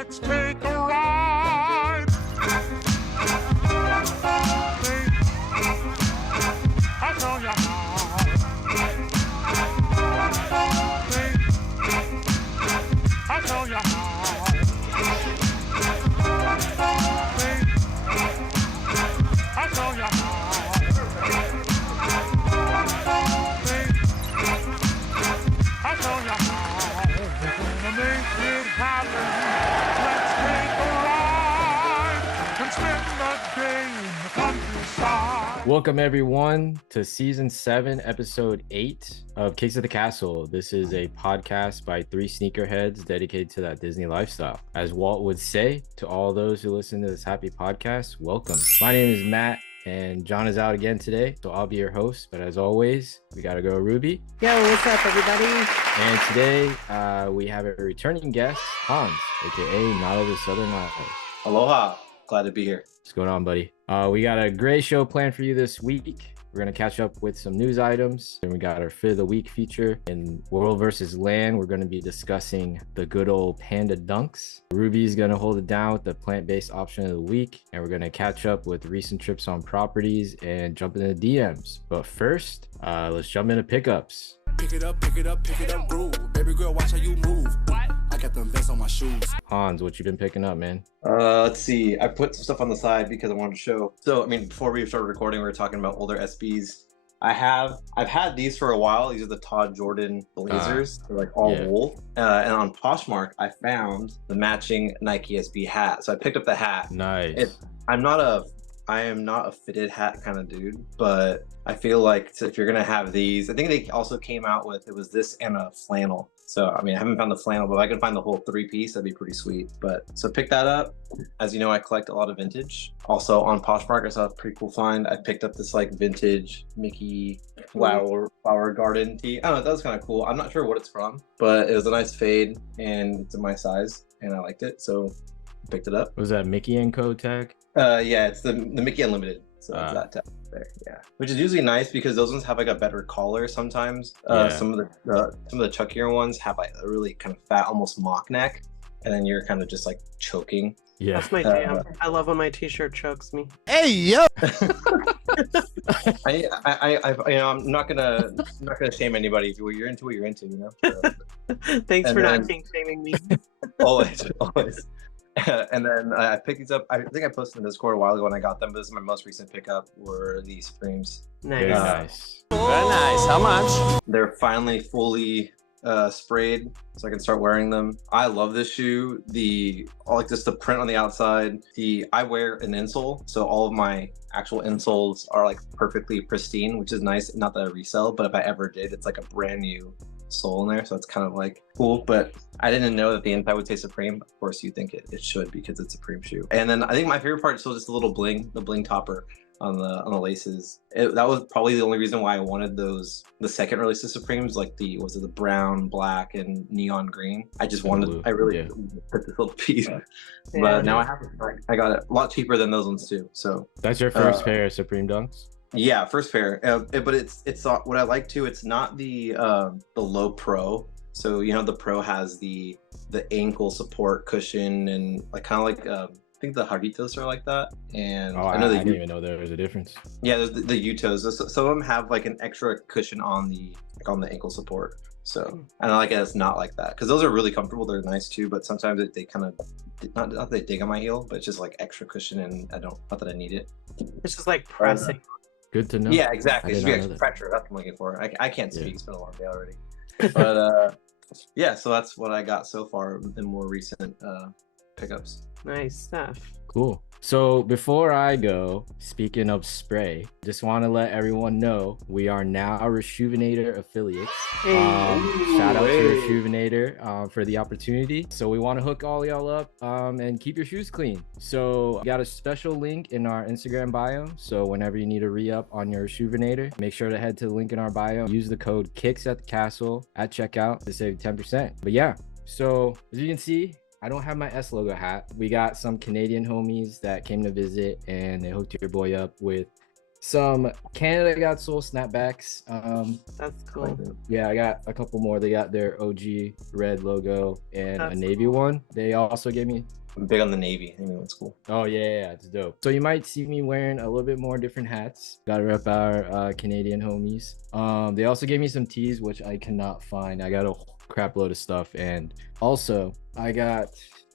Let's take a ride. I'll show you how. I'll show you how. I'll show you how. I'll show you how. We're gonna make it happen. Let's take a ride and spend the day in the countryside. Welcome everyone to season 7, episode 8 of Kicks at the Castle. This is a podcast by 3 sneakerheads dedicated to that Disney lifestyle. As Walt would say to all those who listen to this happy podcast, welcome. My name is Matt and John is out again today, so I'll be your host. But as always, we gotta go Ruby. Yo, what's up, everybody? And today we have a returning guest, Hans, aka Not of the Southern Isles. Aloha. Glad to be here. What's going on, buddy? We got a great show planned for you this week. We're going to catch up with some news items. Then we got our Fit of the Week feature. In World versus Land, we're going to be discussing the good old Panda Dunks. Ruby's going to hold it down with the plant-based option of the week. And we're going to catch up with recent trips on properties and jump into DMs. But first, let's jump into pickups. Pick it up, pick it up, pick it up, groove. Baby girl, watch how you move. I got them vents on my shoes. Hans, what you been picking up, man? Let's see. I put some stuff on the side because I wanted to show. So, before we started recording, we were talking about older SBs. I've had these for a while. These are the Todd Jordan Blazers. They're like all wool. And on Poshmark, I found the matching Nike SB hat. So I picked up the hat. Nice. I am not a fitted hat kind of dude, but I feel like if you're gonna have these, I think they also came out with, it was this and a flannel. So, I haven't found the flannel, but if I could find the whole 3-piece, that'd be pretty sweet. But so pick that up. As you know, I collect a lot of vintage. Also on Poshmark, I saw a pretty cool find. I picked up this like vintage Mickey flower garden tee. I don't know, that was kind of cool. I'm not sure what it's from, but it was a nice fade and it's in my size and I liked it. So I picked it up. Was that Mickey & Co tag? Yeah, it's the Mickey Unlimited. So it's that tag there, yeah. Which is usually nice because those ones have like a better collar sometimes. Some of the chunkier ones have like a really kind of fat, almost mock neck, and then you're kind of just like choking. Yeah, That's my jam. I love when my t-shirt chokes me. Hey, yo! I'm not gonna shame anybody. If you're into what you're into, you know. So, Thanks for not king shaming me. always. And then I picked these up. I think I posted in Discord a while ago when I got them, but this is my most recent pickup, were these Supremes. Nice. very nice. Very nice. How much? They're finally fully sprayed, so I can start wearing them. I love this shoe. The print on the outside. I wear an insole, so all of my actual insoles are like perfectly pristine, which is nice. Not that I resell, but if I ever did, it's like a brand new sole in there, so it's kind of like cool. But I didn't know that the inside would say Supreme. Of course you think it should because it's a Supreme shoe. And then I think my favorite part is still just the little bling, the bling topper on the laces. That was probably the only reason why I wanted those, the second release of Supremes, like the brown, black, and neon green. I just wanted, I really put this little piece. Yeah. But now I got it a lot cheaper than those ones too. So That's your first pair of Supreme Dunks? yeah, first pair. But it's what I like too. It's not the low pro. So you know the pro has the ankle support cushion and like kind of like I think the Jarritos are like that. And I didn't even know there was a difference. Yeah, there's the Utos. Some of them have like an extra cushion on the ankle support. So and I like it. It's not like that because those are really comfortable. They're nice too, but sometimes they kind of not that they dig on my heel, but it's just like extra cushion, and not that I need it. It's just like pressing. Good to know. Yeah, exactly. I It's did not extra know that. pressure. That's what I'm looking for. I can't speak. It's been a long day already. But yeah, so that's what I got so far in more recent pickups. Nice stuff. Cool. So before I go, speaking of spray, just want to let everyone know we are now Reshoevn8r affiliates. Hey. Shout out to Reshoevn8r for the opportunity. So we want to hook all y'all up and keep your shoes clean. So we got a special link in our Instagram bio. So whenever you need a re-up on your Reshoevn8r, make sure to head to the link in our bio. Use the code Kicks at the Castle at checkout to save 10%. But yeah, so as you can see, I don't have my S logo hat. We got some Canadian homies that came to visit and they hooked your boy up with Some Canada Got Soul snapbacks. That's cool. Yeah, I got a couple more. They got their OG red logo and a That's navy cool. one. They also gave me. I'm big on the navy. I mean, that's cool. Oh yeah, it's dope. So you might see me wearing a little bit more different hats. Gotta rep our Canadian homies. They also gave me some tees, which I cannot find. I got a crap load of stuff, and also I got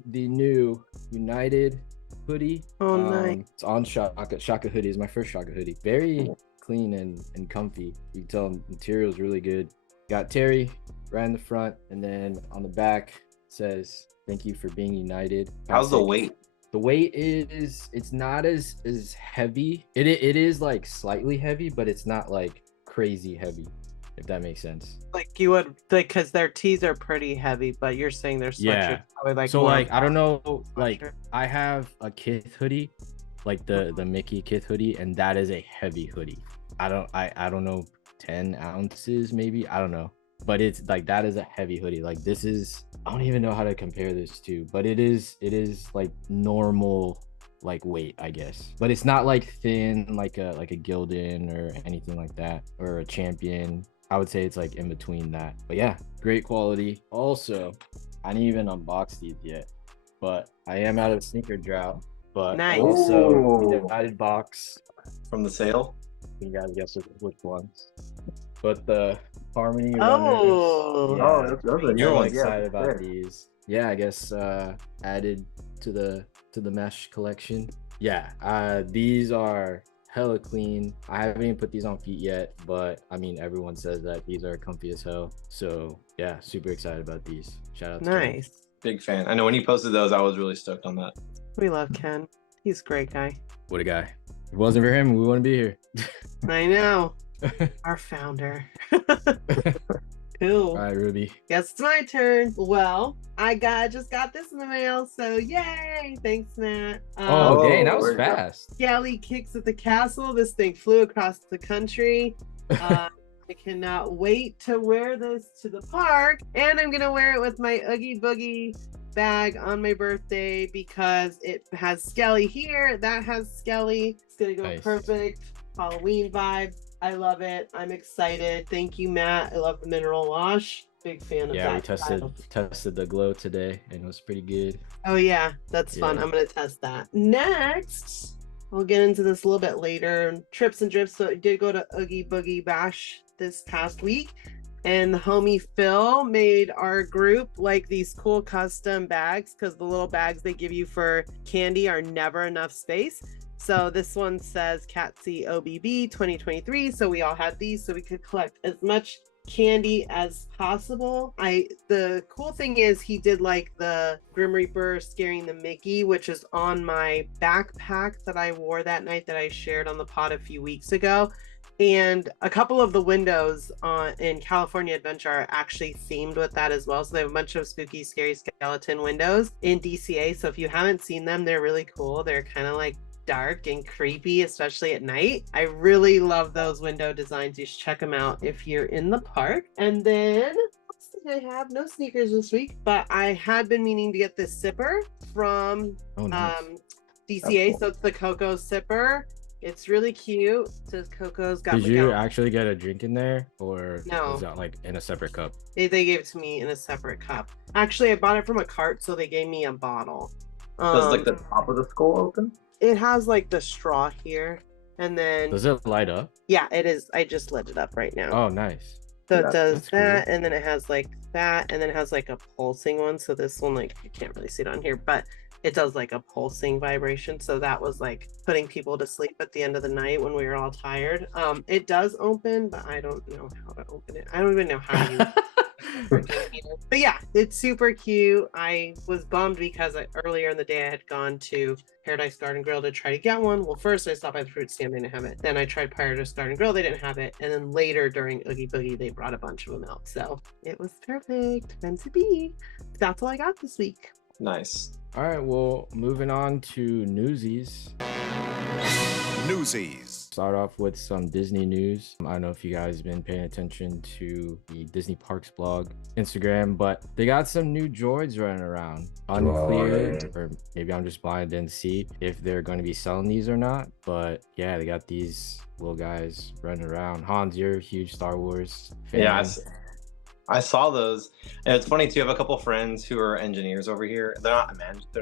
the new United hoodie. Oh, nice. It's on Shaka hoodie. Is my first Shaka hoodie. Very clean and comfy. You can tell material is really good. Got Terry right in the front, and then on the back says thank you for being united. How's the Classic. weight? The weight is, it's not as heavy. It is like slightly heavy, but it's not like crazy heavy, if that makes sense. Like you would like, because their tees are pretty heavy, but you're saying their sweatshirts Yeah. probably like So more like I don't know, sweatshirt. like I have a Kith hoodie, like the Mickey Kith hoodie, and that is a heavy hoodie. I don't know, 10 ounces maybe, I don't know, but it's like that is a heavy hoodie. Like this is, I don't even know how to compare this to, but it is like normal like weight, I guess, but it's not like thin like a Gildan or anything like that, or a Champion. I would say it's like in between that. But yeah, great quality. Also, I didn't even unbox these yet, but I am out of sneaker drought. But Nice. also Ooh. the divided box. From the sale? You gotta guess which ones. But the Harmony Oh. Runners. Oh, those are new Really ones. Yeah, excited for about sure. these. Yeah, I guess added to the mesh collection. Yeah, these are hella clean. I haven't even put these on feet yet, but I mean everyone says that these are comfy as hell. So yeah, super excited about these. Shout out to Ken. Nice. Big fan. I know when he posted those, I was really stoked on that. We love Ken. He's a great guy. What a guy. If it wasn't for him, we wouldn't be here. I know. Our founder. Cool. All right, Ruby. Guess it's my turn. Well, I just got this in the mail, so yay! Thanks, Matt. Oh, Oh, dang, that was where'd it go? fast. Galley kicks at the castle. This thing flew across the country. I cannot wait to wear this to the park, and I'm gonna wear it with my Oogie Boogie bag on my birthday because it has Skelly here. That has Skelly. It's gonna go Nice. perfect. Halloween vibe. I love it. I'm excited. Thank you, Matt. I love the mineral wash. Big fan of Yeah, that. we style. tested the glow today, and it was pretty good. Oh yeah, that's fun. Yeah. I'm gonna test that. Next, we'll get into this a little bit later. Trips and drips. So I did go to Oogie Boogie Bash this past week, and the homie Phil made our group like these cool custom bags because the little bags they give you for candy are never enough space. So this one says Catsy OBB 2023. So we all had these so we could collect as much candy as possible. The cool thing is he did like the Grim Reaper scaring the Mickey, which is on my backpack that I wore that night that I shared on the pod a few weeks ago. And a couple of the windows in California Adventure are actually themed with that as well. So they have a bunch of spooky, scary skeleton windows in DCA. So if you haven't seen them, they're really cool. They're kind of like dark and creepy, especially at night. I really love those window designs. You should check them out if you're in the park. And then I have no sneakers this week, but I had been meaning to get this sipper from Oh, nice. DCA. cool. So it's the Coco sipper. It's really cute. It says Coco's got. Did you like, actually get a drink in there, or No. was that like in a separate cup? they gave it to me in a separate cup. Actually, I bought it from a cart, so they gave me a bottle. Does like the top of the skull open? It has like the straw here, and then Does it light up? yeah, it is. I just lit it up right now. Oh, nice. So Yeah, it does that's cool. that, and then it has like that, and then it has like a pulsing one. So this one, like, you can't really see it on here, but it does like a pulsing vibration. So that was like putting people to sleep at the end of the night when we were all tired. It does open, but I don't know how to open it. I don't even know how to use it. But yeah, it's super cute. I was bummed because earlier in the day I had gone to Paradise Garden Grill to try to get one. Well, first I stopped by the fruit stand, they didn't have it. Then I tried Paradise Garden Grill, they didn't have it. And then later during Oogie Boogie, they brought a bunch of them out. So it was perfect, meant to be. That's all I got this week. Nice. All right, well, moving on to Newsies. Newsies. start off with some Disney news. I don't know if you guys have been paying attention to the Disney Parks blog, Instagram, but they got some new droids running around. Unclear, or maybe I'm just blind, didn't see if they're going to be selling these or not. But yeah, they got these little guys running around. Hans, you're a huge Star Wars fan. Yeah, I saw those, and it's funny too. I have a couple friends who are engineers over here. They're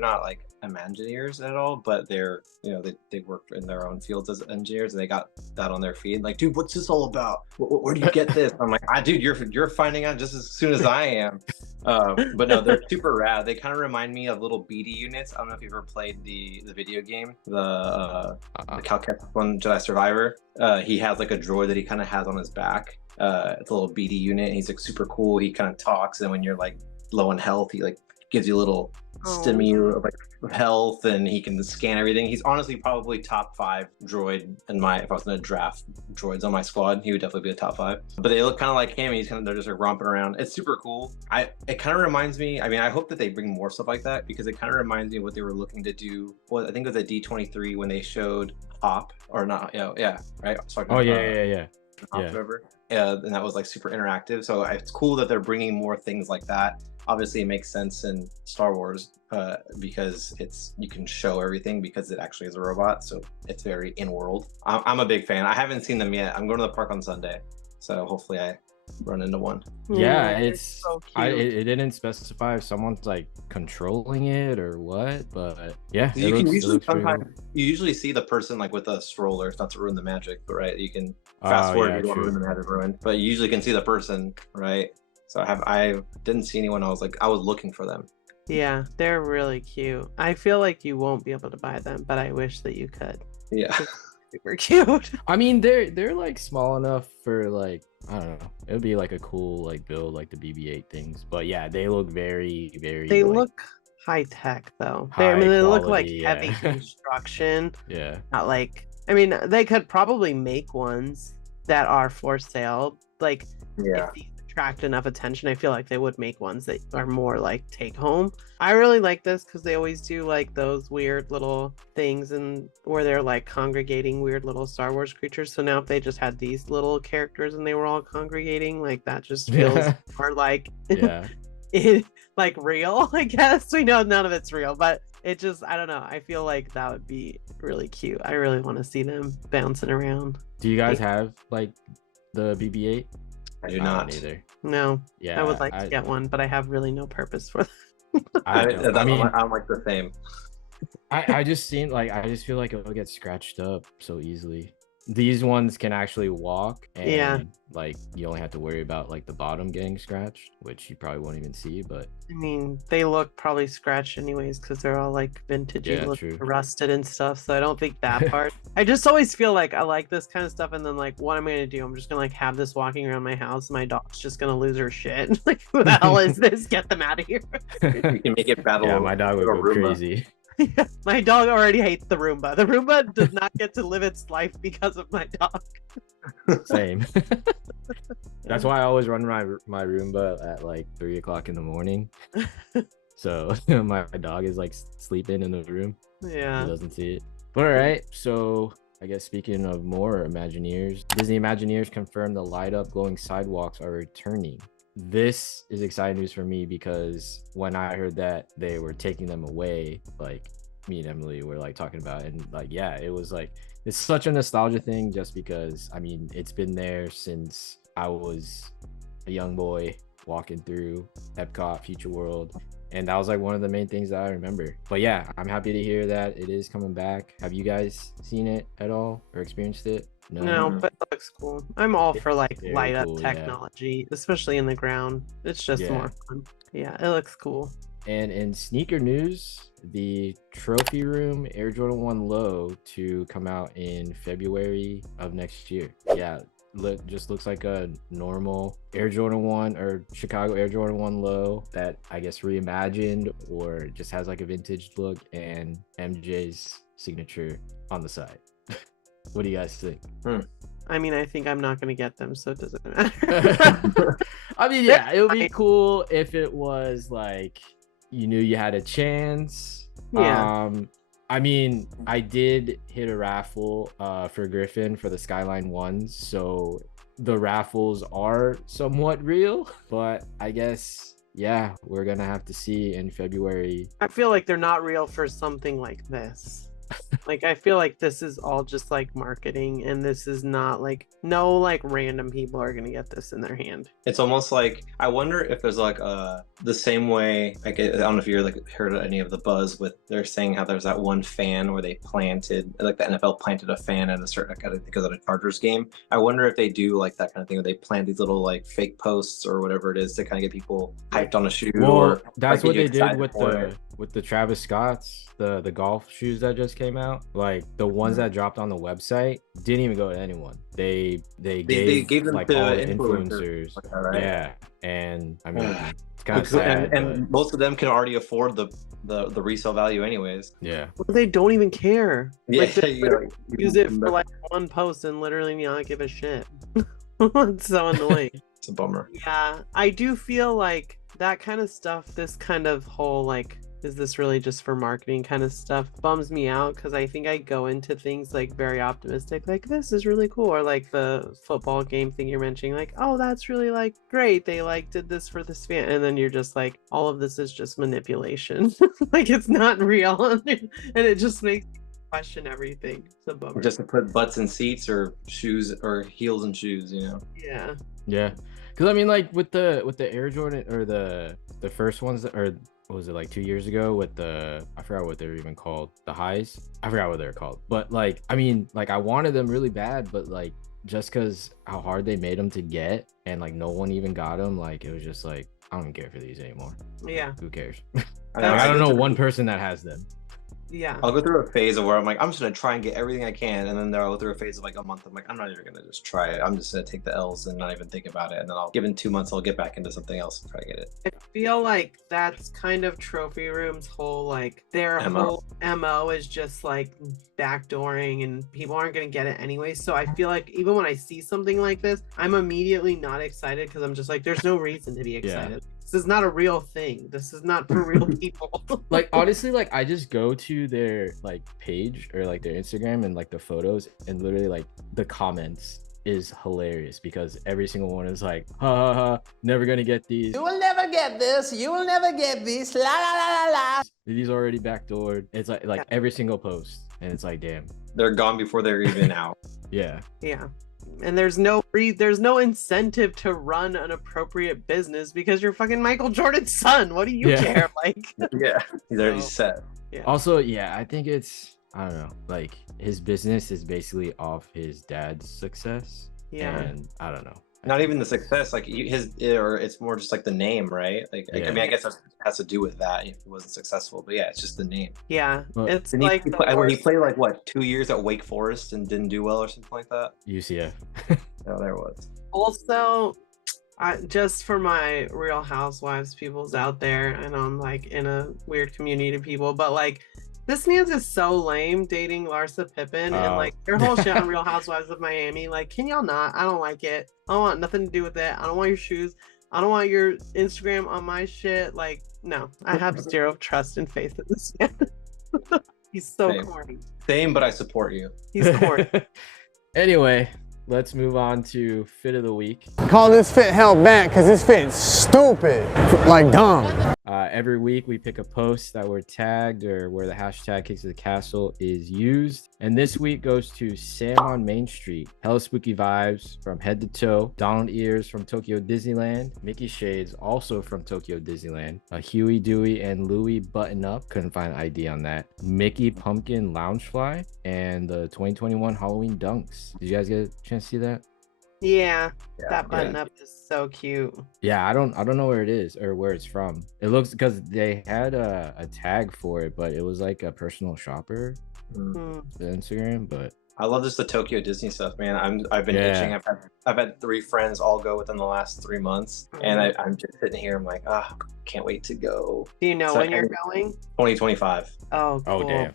not like Imagineers at all, but they're they work in their own fields as engineers, and they got that on their feed. Like, dude, what's this all about? Where do you get this? I'm like, dude, you're finding out just as soon as I am. But no, they're super rad. They kind of remind me of little BD units. I don't know if you've ever played the video game, the Cal Kestis one, Jedi Survivor. He has like a droid that he kind of has on his back. It's a little BD unit, and he's like super cool. He kind of talks, and when you're like low in health, he like gives you a little stimmy of like health, and he can scan everything. He's honestly probably top 5 droid if I was gonna draft droids on my squad, he would definitely be a top 5. But they look kind of like him. They're just like romping around. It's super cool. It kind of reminds me. I mean, I hope that they bring more stuff like that, because it kind of reminds me of what they were looking to do. Well, I think it was at D23 when they showed Hop or not. Yeah, right. Yeah. Whatever. And that was like super interactive. So it's cool that they're bringing more things like that. Obviously, it makes sense in Star Wars because you can show everything because it actually is a robot. So it's very in-world. I'm a big fan. I haven't seen them yet. I'm going to the park on Sunday, so hopefully I run into one. Yeah, it's so cute. it didn't specify if someone's like controlling it or what, but yeah, You usually see the person like with a stroller. It's not to ruin the magic, but right, you can fast forward. Yeah, You don't want to ruin the magic ruined, but you usually can see the person, right? So I didn't see anyone. I was looking for them. Yeah, they're really cute. I feel like you won't be able to buy them, but I wish that you could. Yeah. Super cute. I mean, they're like small enough for like, I don't know, it would be like a cool like build like the BB-8 things, but yeah, they look very They like, look high tech though. high They look like quality, heavy yeah. construction. Yeah. Not like, I mean, they could probably make ones that are for sale. Like, Yeah. if these attract enough attention, I feel like they would make ones that are more like take home. I really like this because they always do like those weird little things and where they're like congregating weird little Star Wars creatures. So now if they just had these little characters and they were all congregating, like that just feels more like Yeah. it like real. I guess we know none of it's real, but it just, I don't know, I feel like that would be really cute. I really want to see them bouncing around. Do you guys have like the BB-8? I do don't not. either. No, Yeah, I would like to get one, but I have really no purpose for them. I mean, I'm like the same. I just feel like it will get scratched up so easily. These ones can actually walk, and Yeah. like you only have to worry about like the bottom getting scratched, which you probably won't even see. But I mean, they look probably scratched anyways because they're all like vintagey, Yeah, look true. rusted and stuff. So I don't think that part. I just always feel like I like this kind of stuff, and then like, what am I gonna do? I'm just gonna like have this walking around my house. My dog's just gonna lose her shit. Like, who the hell is this? Get them out of here. You can make it battle. yeah, my dog would with a go Roomba. crazy. My dog already hates the Roomba. The Roomba does not get to live its life because of my dog. Same. That's why I always run my Roomba at like 3 o'clock in the morning. So my dog is like sleeping in the room. He Yeah. doesn't see it. But all right, so I guess speaking of more Imagineers, Disney Imagineers confirmed the light up glowing sidewalks are returning. This is exciting news for me because when I heard that they were taking them away, like me and Emily were like talking about it, and like, yeah, it was like, it's such a nostalgia thing just because, I mean, it's been there since I was a young boy walking through Epcot, Future World. And that was like one of the main things that I remember. But yeah, I'm happy to hear that it is coming back. Have you guys seen it at all or experienced it? No, but it looks cool. I'm all for like Very light up cool, yeah. technology, especially in the ground. It's just Yeah. more fun. Yeah, it looks cool. And in sneaker news, the Trophy Room Air Jordan 1 Low to come out in February of next year. Yeah, just looks like a normal Air Jordan 1 or Chicago Air Jordan 1 Low that I guess reimagined or just has like a vintage look and MJ's signature on the side. What do you guys think? I mean, I think I'm not gonna get them, so it doesn't matter. I mean, yeah, it would be cool if it was like you knew you had a chance. Yeah. I mean, I did hit a raffle for Griffin for the Skyline ones, so the raffles are somewhat real, but I guess yeah, we're gonna have to see in February. I feel like they're not real for something like this. Like I feel like this is all just like marketing, and this is not like no like random people are gonna get this in their hand. It's almost like I wonder if there's like the same way like I don't know if you're like heard any of the buzz with they're saying how there's that one fan where they planted like the NFL planted a fan at a certain I think it was at a Chargers game. I wonder if they do like that kind of thing where they plant these little like fake posts or whatever it is to kind of get people hyped on a shoe. Well, or that's like, what get you they did excited with for the it. Travis Scott's the golf shoes that just came out. Like the ones that dropped on the website didn't even go to anyone. They gave them like to all the influencers, influencers. like that, right? Yeah, and I mean it's kind of sad. and most of them can already afford the resale value anyways. but yeah, They don't even care. Yeah, Like, they you use it for like one post and literally not give a shit. It's so annoying. it's a bummer. Yeah, I do feel like that kind of stuff, this kind of whole like, is this really just for marketing kind of stuff bums me out, because I think I go into things like very optimistic, like this is really cool, or like the football game thing you're mentioning, like, oh, that's really like great, they like did this for this fan, and then you're just like, all of this is just manipulation. Like it's not real, and it just makes me question everything. It's a bummer. Just to put butts in seats or shoes or heels and shoes, you know. Yeah. yeah. Because I mean, like with the Air Jordan or the first ones that, or what was it, like 2 years ago with the, I forgot what they were even called, the highs, I forgot what they're called, but like I mean, like I wanted them really bad, but like just because how hard they made them to get and like no one even got them, like it was just like I don't even care for these anymore. Yeah. Who cares? I Like, I don't go know through- one person that has them. Yeah. I'll go through a phase of where I'm like, I'm just gonna try and get everything I can, and then I'll go through a phase of like a month. I'm like, I'm not even gonna just try it. I'm just gonna take the L's and not even think about it. And then I'll give in 2 months, I'll get back into something else and try to get it. I feel like that's kind of Trophy Room's whole like their MO. whole MO is just like backdooring, and people aren't gonna get it anyway. So I feel like even when I see something like this, I'm immediately not excited, because I'm just like, there's no reason to be excited. This is not a real thing. This is not for real people. Like honestly, like I just go to their like page or like their Instagram and like the photos, and literally like the comments is hilarious because every single one is like, ha ha ha, never gonna get these. You will never get this. You will never get this. La la la la la. These already backdoored. It's like Yeah. every single post, and it's like, damn, They're gone before they're even out. yeah, Yeah. And there's no incentive to run an appropriate business because you're fucking Michael Jordan's son. What do you Yeah. care? Like, Yeah, he's already So- set. Also, yeah, I think it's, I don't know, like his business is basically off his dad's success. yeah. And I don't know. Not even the success, like his, or it's more just like the name, right? Like, I Yeah. mean, I guess that has to do with that if he wasn't successful. But yeah, it's just the name. Yeah. Well, It's Didn't like he, the play, he worst- played like what 2 years at Wake Forest and didn't do well or something like that. UCF. Oh, there it was. Also, just for my Real Housewives peoples out there, and I'm like in a weird community of people, but like this man's is so lame dating Larsa Pippen, and Oh. like their whole shit on Real Housewives of Miami. Like, can y'all not? I don't like it. I don't want nothing to do with it. I don't want your shoes. I don't want your Instagram on my shit. Like, no, I have zero trust and faith in this man. He's so Same. corny. Same, but I support you. He's corny. Anyway, let's move on to fit of the week. Call this fit hell back because this fit's stupid. Like dumb. Every week we pick a post that we're tagged or where the hashtag Kicks of the Castle is used. And this week goes to Sam on Main Street. Hella spooky vibes from head to toe. Donald Ears from Tokyo Disneyland. Mickey Shades also from Tokyo Disneyland. Huey, Dewey, and Louie Button Up. Couldn't find ID on that. Mickey Pumpkin Loungefly. And the 2021 Halloween Dunks. Did you guys get a chance to see that? Yeah, Yeah, that yeah. button up is so cute. Yeah, I don't know where it is or where it's from. It looks, because they had a tag for it, but it was like a personal shopper, Mm. Hmm. the Instagram. But I love just the Tokyo Disney stuff, man. I've been Yeah. itching. I've had 3 friends all go within the last 3 months, and I'm just sitting here. I'm like, can't wait to go. Do you know So when you're I- going? 2025. Oh, cool. oh damn.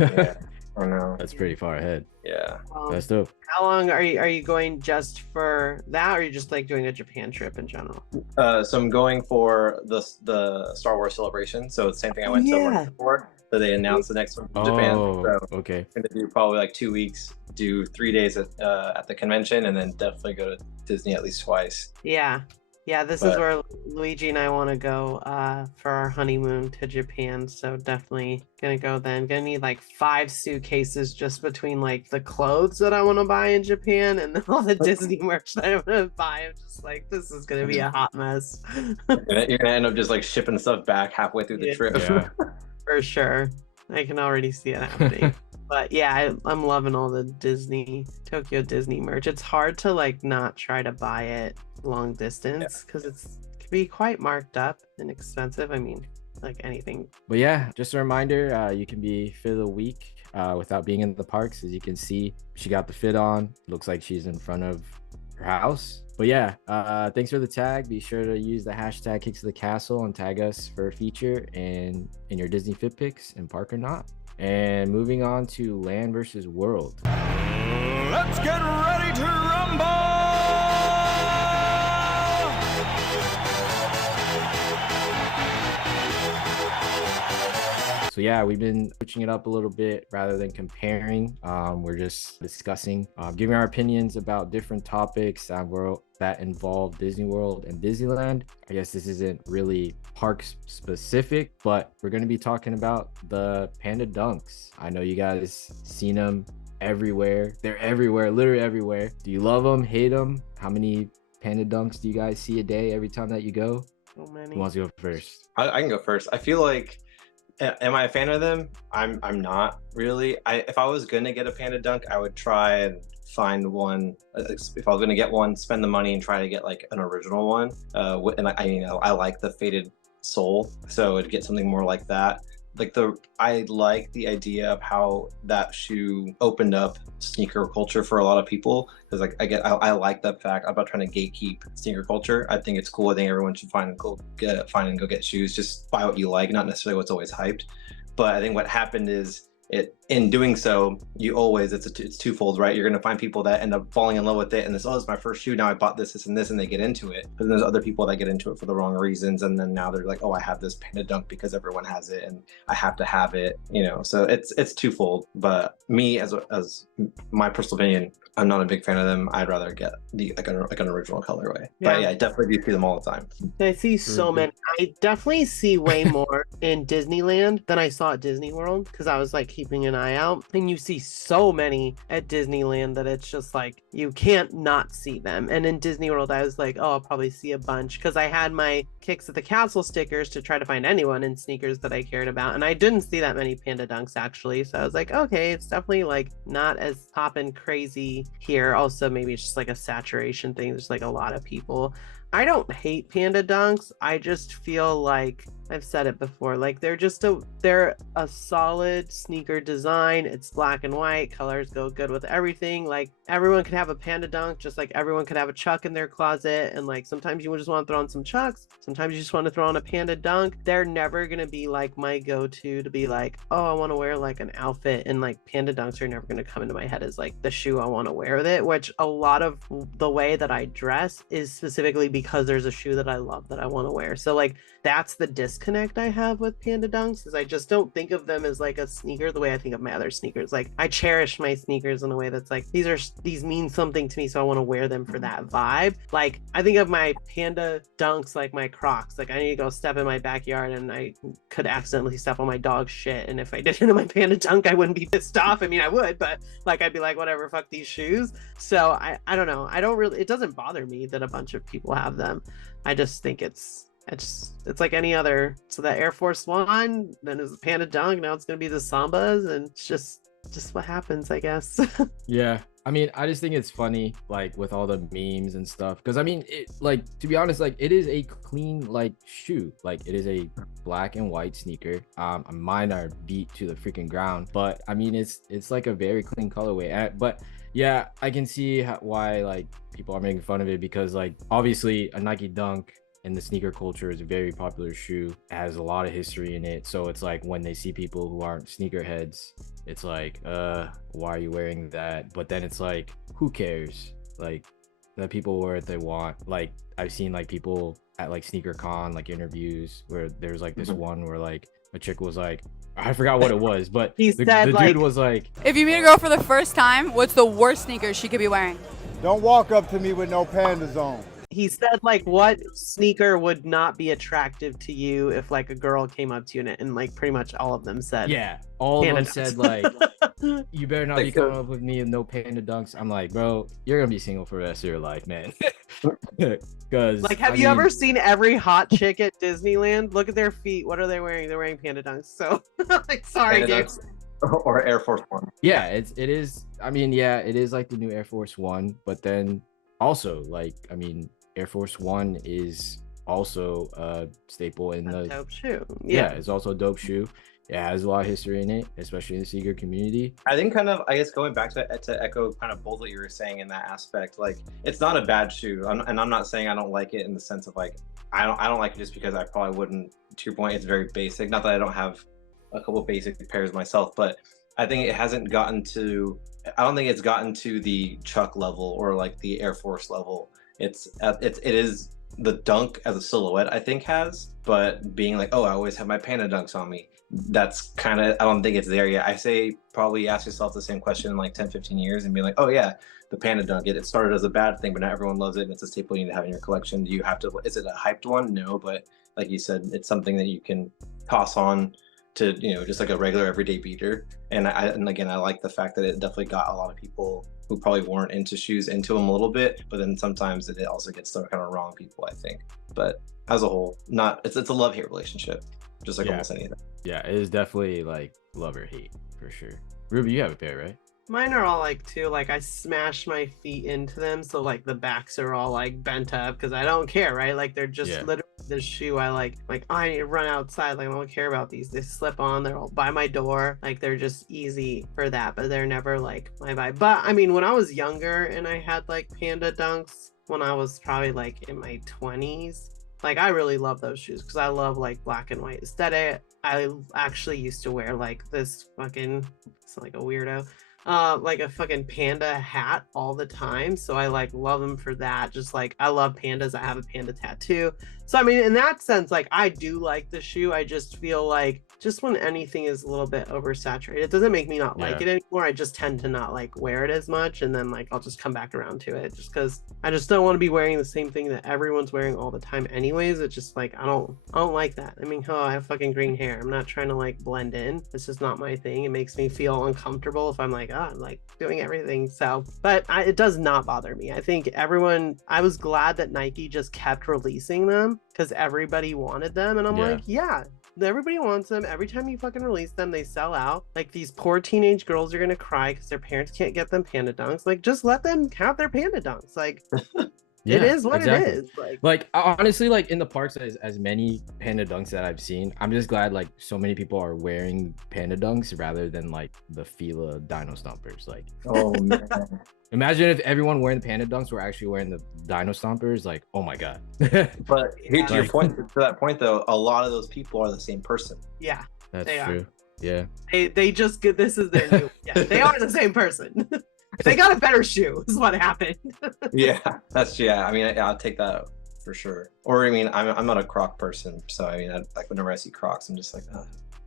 Yeah. I know. That's pretty far ahead. Yeah. That's dope. How long are you going just for that, or are you just like doing a Japan trip in general? So I'm going for the Star Wars celebration. So it's the same thing I went to one before. So they announced the next one from Japan. Oh, So okay. I'm gonna do probably like 2 weeks, do 3 days at the convention, and then definitely go to Disney at least twice. Yeah. Yeah, this is But- where Luigi and I want to go for our honeymoon to Japan. So definitely gonna go then. Gonna need like 5 suitcases just between like the clothes that I want to buy in Japan and then all the Disney merch that I'm gonna buy. I'm just like, this is gonna be a hot mess. You're gonna end up just like shipping stuff back halfway through the Yeah. trip. Yeah. For sure. I can already see it happening. But yeah, I'm loving all the Tokyo Disney merch. It's hard to like not try to buy it long distance because it can be quite marked up and expensive. I mean, like anything. But yeah, just a reminder, you can be fit of the week without being in the parks. As you can see, she got the fit on. Looks like she's in front of her house. But yeah, thanks for the tag. Be sure to use the hashtag Kicks to the Castle and tag us for a feature and in your Disney Fit Picks in park or not. And moving on to Land versus World. Let's get ready to rumble! So yeah, we've been switching it up a little bit rather than comparing. We're just discussing, giving our opinions about different topics that involve Disney World and Disneyland. I guess this isn't really parks specific, but we're going to be talking about the Panda Dunks. I know you guys seen them everywhere. They're everywhere, literally everywhere. Do you love them, hate them? How many Panda Dunks do you guys see a day every time that you go? So many. Who wants to go first? I can go first. I feel like, am I a fan of them? I'm not really. If I was gonna get a Panda Dunk, I would try and find one. If I was gonna get one, spend the money and try to get like an original one. And I like the faded sole, so I'd get something more like that. I like the idea of how that shoe opened up sneaker culture for a lot of people, because I like that fact. I'm not trying to gatekeep sneaker culture. I think it's cool. I think everyone should find and go get shoes. Just buy what you like, not necessarily what's always hyped. But I think what happened is, in doing so, it's twofold, right? You're gonna find people that end up falling in love with it, and this, oh, it's my first shoe, now I bought this and this, and they get into it. But then there's other people that get into it for the wrong reasons, and then now they're like, oh, I have this Panda Dunk because everyone has it, and I have to have it, So it's twofold. But me, as my personal opinion, I'm not a big fan of them. I'd rather get an original colorway. Yeah. But yeah, I definitely do see them all the time. I see so many. I definitely see way more in Disneyland than I saw at Disney World because I was like keeping an eye out. And you see so many at Disneyland that it's just like you can't not see them. And in Disney World, I was like, oh, I'll probably see a bunch because I had my Kicks at the Castle stickers to try to find anyone in sneakers that I cared about. And I didn't see that many Panda Dunks actually. So I was like, okay, it's definitely like not as poppin' crazy here. Also, maybe it's just like a saturation thing. There's like a lot of people. I don't hate Panda Dunks. I just feel like I've said it before, like they're a solid sneaker design. It's black and white, colors go good with everything. Like everyone could have a Panda Dunk, just like everyone could have a Chuck in their closet. And like sometimes you just want to throw on some Chucks, sometimes you just want to throw on a Panda Dunk. They're never gonna be like my go-to to be like, oh, I want to wear like an outfit, and like Panda Dunks are never gonna come into my head as like the shoe I want to wear with it, which a lot of the way that I dress is specifically because there's a shoe that I love that I want to wear. So like that's the disconnect I have with Panda Dunks, is I just don't think of them as like a sneaker the way I think of my other sneakers. Like I cherish my sneakers in a way that's like these mean something to me, so I want to wear them for that vibe. Like I think of my Panda Dunks like my Crocs. Like I need to go step in my backyard and I could accidentally step on my dog's shit, and if I did it in my Panda Dunk, I wouldn't be pissed off. I mean, I would, but like I'd be like, whatever, fuck these shoes. So I don't know. It doesn't bother me that a bunch of people have them. I just think it's like any other. So the Air Force One, then it's the Panda Dunk, now it's gonna be the Sambas, and it's just what happens, I guess. Yeah, I mean, I just think it's funny, like with all the memes and stuff, because I mean, like to be honest, like it is a clean like shoe, like it is a black and white sneaker. Mine are beat to the freaking ground, but I mean, it's like a very clean colorway. But yeah, I can see why like people are making fun of it, because like obviously a Nike Dunk in the sneaker culture is a very popular shoe. It has a lot of history in it. So it's like when they see people who aren't sneakerheads, it's like, why are you wearing that? But then it's like, who cares? Like, that people wear what they want. Like, I've seen like people at like sneaker con like interviews where there's like this one where like a chick was like, I forgot what it was, but He the said, dude like, was like, If you meet a girl for the first time, what's the worst sneakers she could be wearing? Don't walk up to me with no pandas on. He said, like, what sneaker would not be attractive to you if like a girl came up to you, and like pretty much all of them said, yeah, all of them Panda said Dunks. like, you better not Like, be coming up with me with no Panda Dunks. I'm like, bro, you're gonna be single for the rest of your life, man. Because Like, have you ever seen every hot chick at Disneyland? Look at their feet. What are they wearing? They're wearing Panda Dunks. So, like, sorry, Panda Gabe. Dunks or Air Force One. yeah, it is. I mean, yeah, it is like the new Air Force One, but then also like, I mean, Air Force One is also a staple in A the dope shoe. yeah, it's also a dope shoe. It has a lot of history in it, especially in the sneaker community. I think kind of, I guess going back to echo kind of both what you were saying in that aspect, like it's not a bad shoe, and I'm not saying I don't like it in the sense of like I don't like it just because I probably wouldn't. To your point, it's very basic. Not that I don't have a couple basic pairs myself, but I think it hasn't gotten to. I don't think it's gotten to the Chuck level or like the Air Force level. It is the Dunk as a silhouette, I think, has, but being like, oh, I always have my Panda Dunks on me. That's kind of, I don't think it's there yet. I say probably ask yourself the same question in like 10, 15 years and be like, oh yeah, the Panda Dunk, it started as a bad thing, but now everyone loves it and it's a staple you need to have in your collection. Do you have to, is it a hyped one? No, but like you said, it's something that you can toss on to, you know, just like a regular everyday beater. And again, I like the fact that it definitely got a lot of people who probably weren't into shoes into them a little bit, but then sometimes it also gets the kind of wrong people, I think. But as a whole, it's a love-hate relationship, just like almost anything. Yeah, it is definitely like love or hate for sure. Ruby, you have a pair, right? Mine are all like too, like I smash my feet into them, so like the backs are all like bent up because I don't care, right? Like they're just literally the shoe I like I need to run outside, like I don't care about these. They slip on, they're all by my door, like they're just easy for that, but they're never like my vibe. But I mean, when I was younger and I had like Panda Dunks when I was probably like in my 20s, like I really love those shoes because I love like black and white aesthetic. I actually used to wear like this fucking, it's like a weirdo, like a fucking panda hat all the time, so I like love them for that. Just like I love pandas, I have a panda tattoo, so I mean in that sense like I do like the shoe. I just feel like just when anything is a little bit oversaturated, it doesn't make me not like it anymore. I just tend to not like wear it as much, and then like I'll just come back around to it just because I just don't want to be wearing the same thing that everyone's wearing all the time anyways. It's just like I don't like that. I mean, I have fucking green hair. I'm not trying to like blend in. It's just not my thing. It makes me feel uncomfortable if I'm like, I'm like doing everything. So, but it does not bother me. I think I was glad that Nike just kept releasing them because everybody wanted them, and I'm like, yeah, everybody wants them. Every time you fucking release them, they sell out. Like these poor teenage girls are gonna cry because their parents can't get them Panda Dunks. Like just let them have their Panda Dunks. Like it is what it is. Like honestly, like in the parks, as many Panda Dunks that I've seen, I'm just glad like so many people are wearing Panda Dunks rather than like the Fila Dino Stompers. Like, oh man. Imagine if everyone wearing the Panda Dunks were actually wearing the Dino Stompers. Like, oh my god. But here, to your point, to that point though, a lot of those people are the same person. Yeah, that's they true. Yeah, they just get, this is their new. Yeah, they are the same person. They got a better shoe is what happened. Yeah, I mean, I'll take that for sure. Or I mean, I'm not a Croc person, so I mean, like whenever I see Crocs, I'm just like,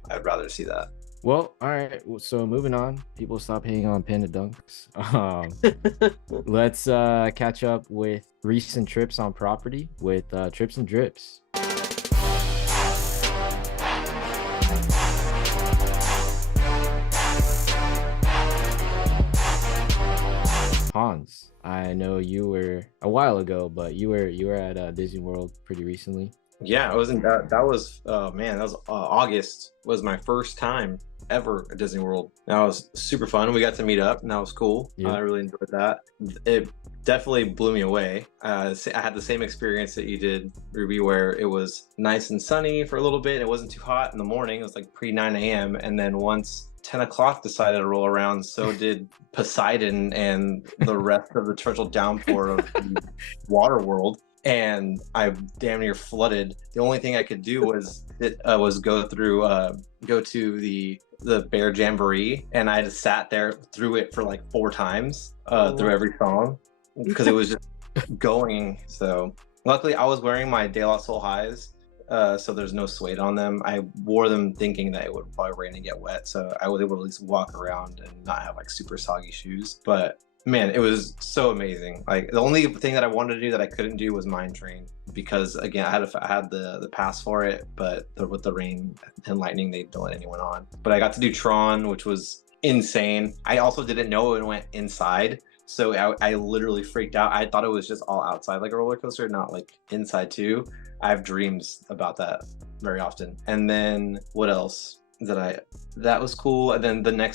I'd rather see that. Well, all right. So moving on, people stop hating on Panda Dunks. Let's catch up with recent trips on property with Trips and Drips. Hans, I know you were a while ago, but you were at Disney World pretty recently. Yeah, I was in that was man, that was August was my first time ever at Disney World. That was super fun. We got to meet up and that was cool. I really enjoyed that. It definitely blew me away. I had the same experience that you did, Ruby, where it was nice and sunny for a little bit. It wasn't too hot in the morning. It was like pre 9 a.m. And then once 10 o'clock decided to roll around, so did Poseidon and the rest of the torrential downpour of the water world. and I damn near flooded. The only thing I could do was go to the Bear Jamboree, and I just sat there through it for like 4 times through every song because it was just going. So luckily I was wearing my De La Soul highs, so there's no suede on them. I wore them thinking that it would probably rain and get wet, so I was able to at least walk around and not have like super soggy shoes. But man, it was so amazing. Like the only thing that I wanted to do that I couldn't do was Mine Train, because again I had the pass for it, but with the rain and lightning they don't let anyone on. But I got to do Tron, which was insane. I also didn't know it went inside, so I literally freaked out. I thought it was just all outside like a roller coaster, not like inside too. I have dreams about that very often. And then what else that was cool. And then I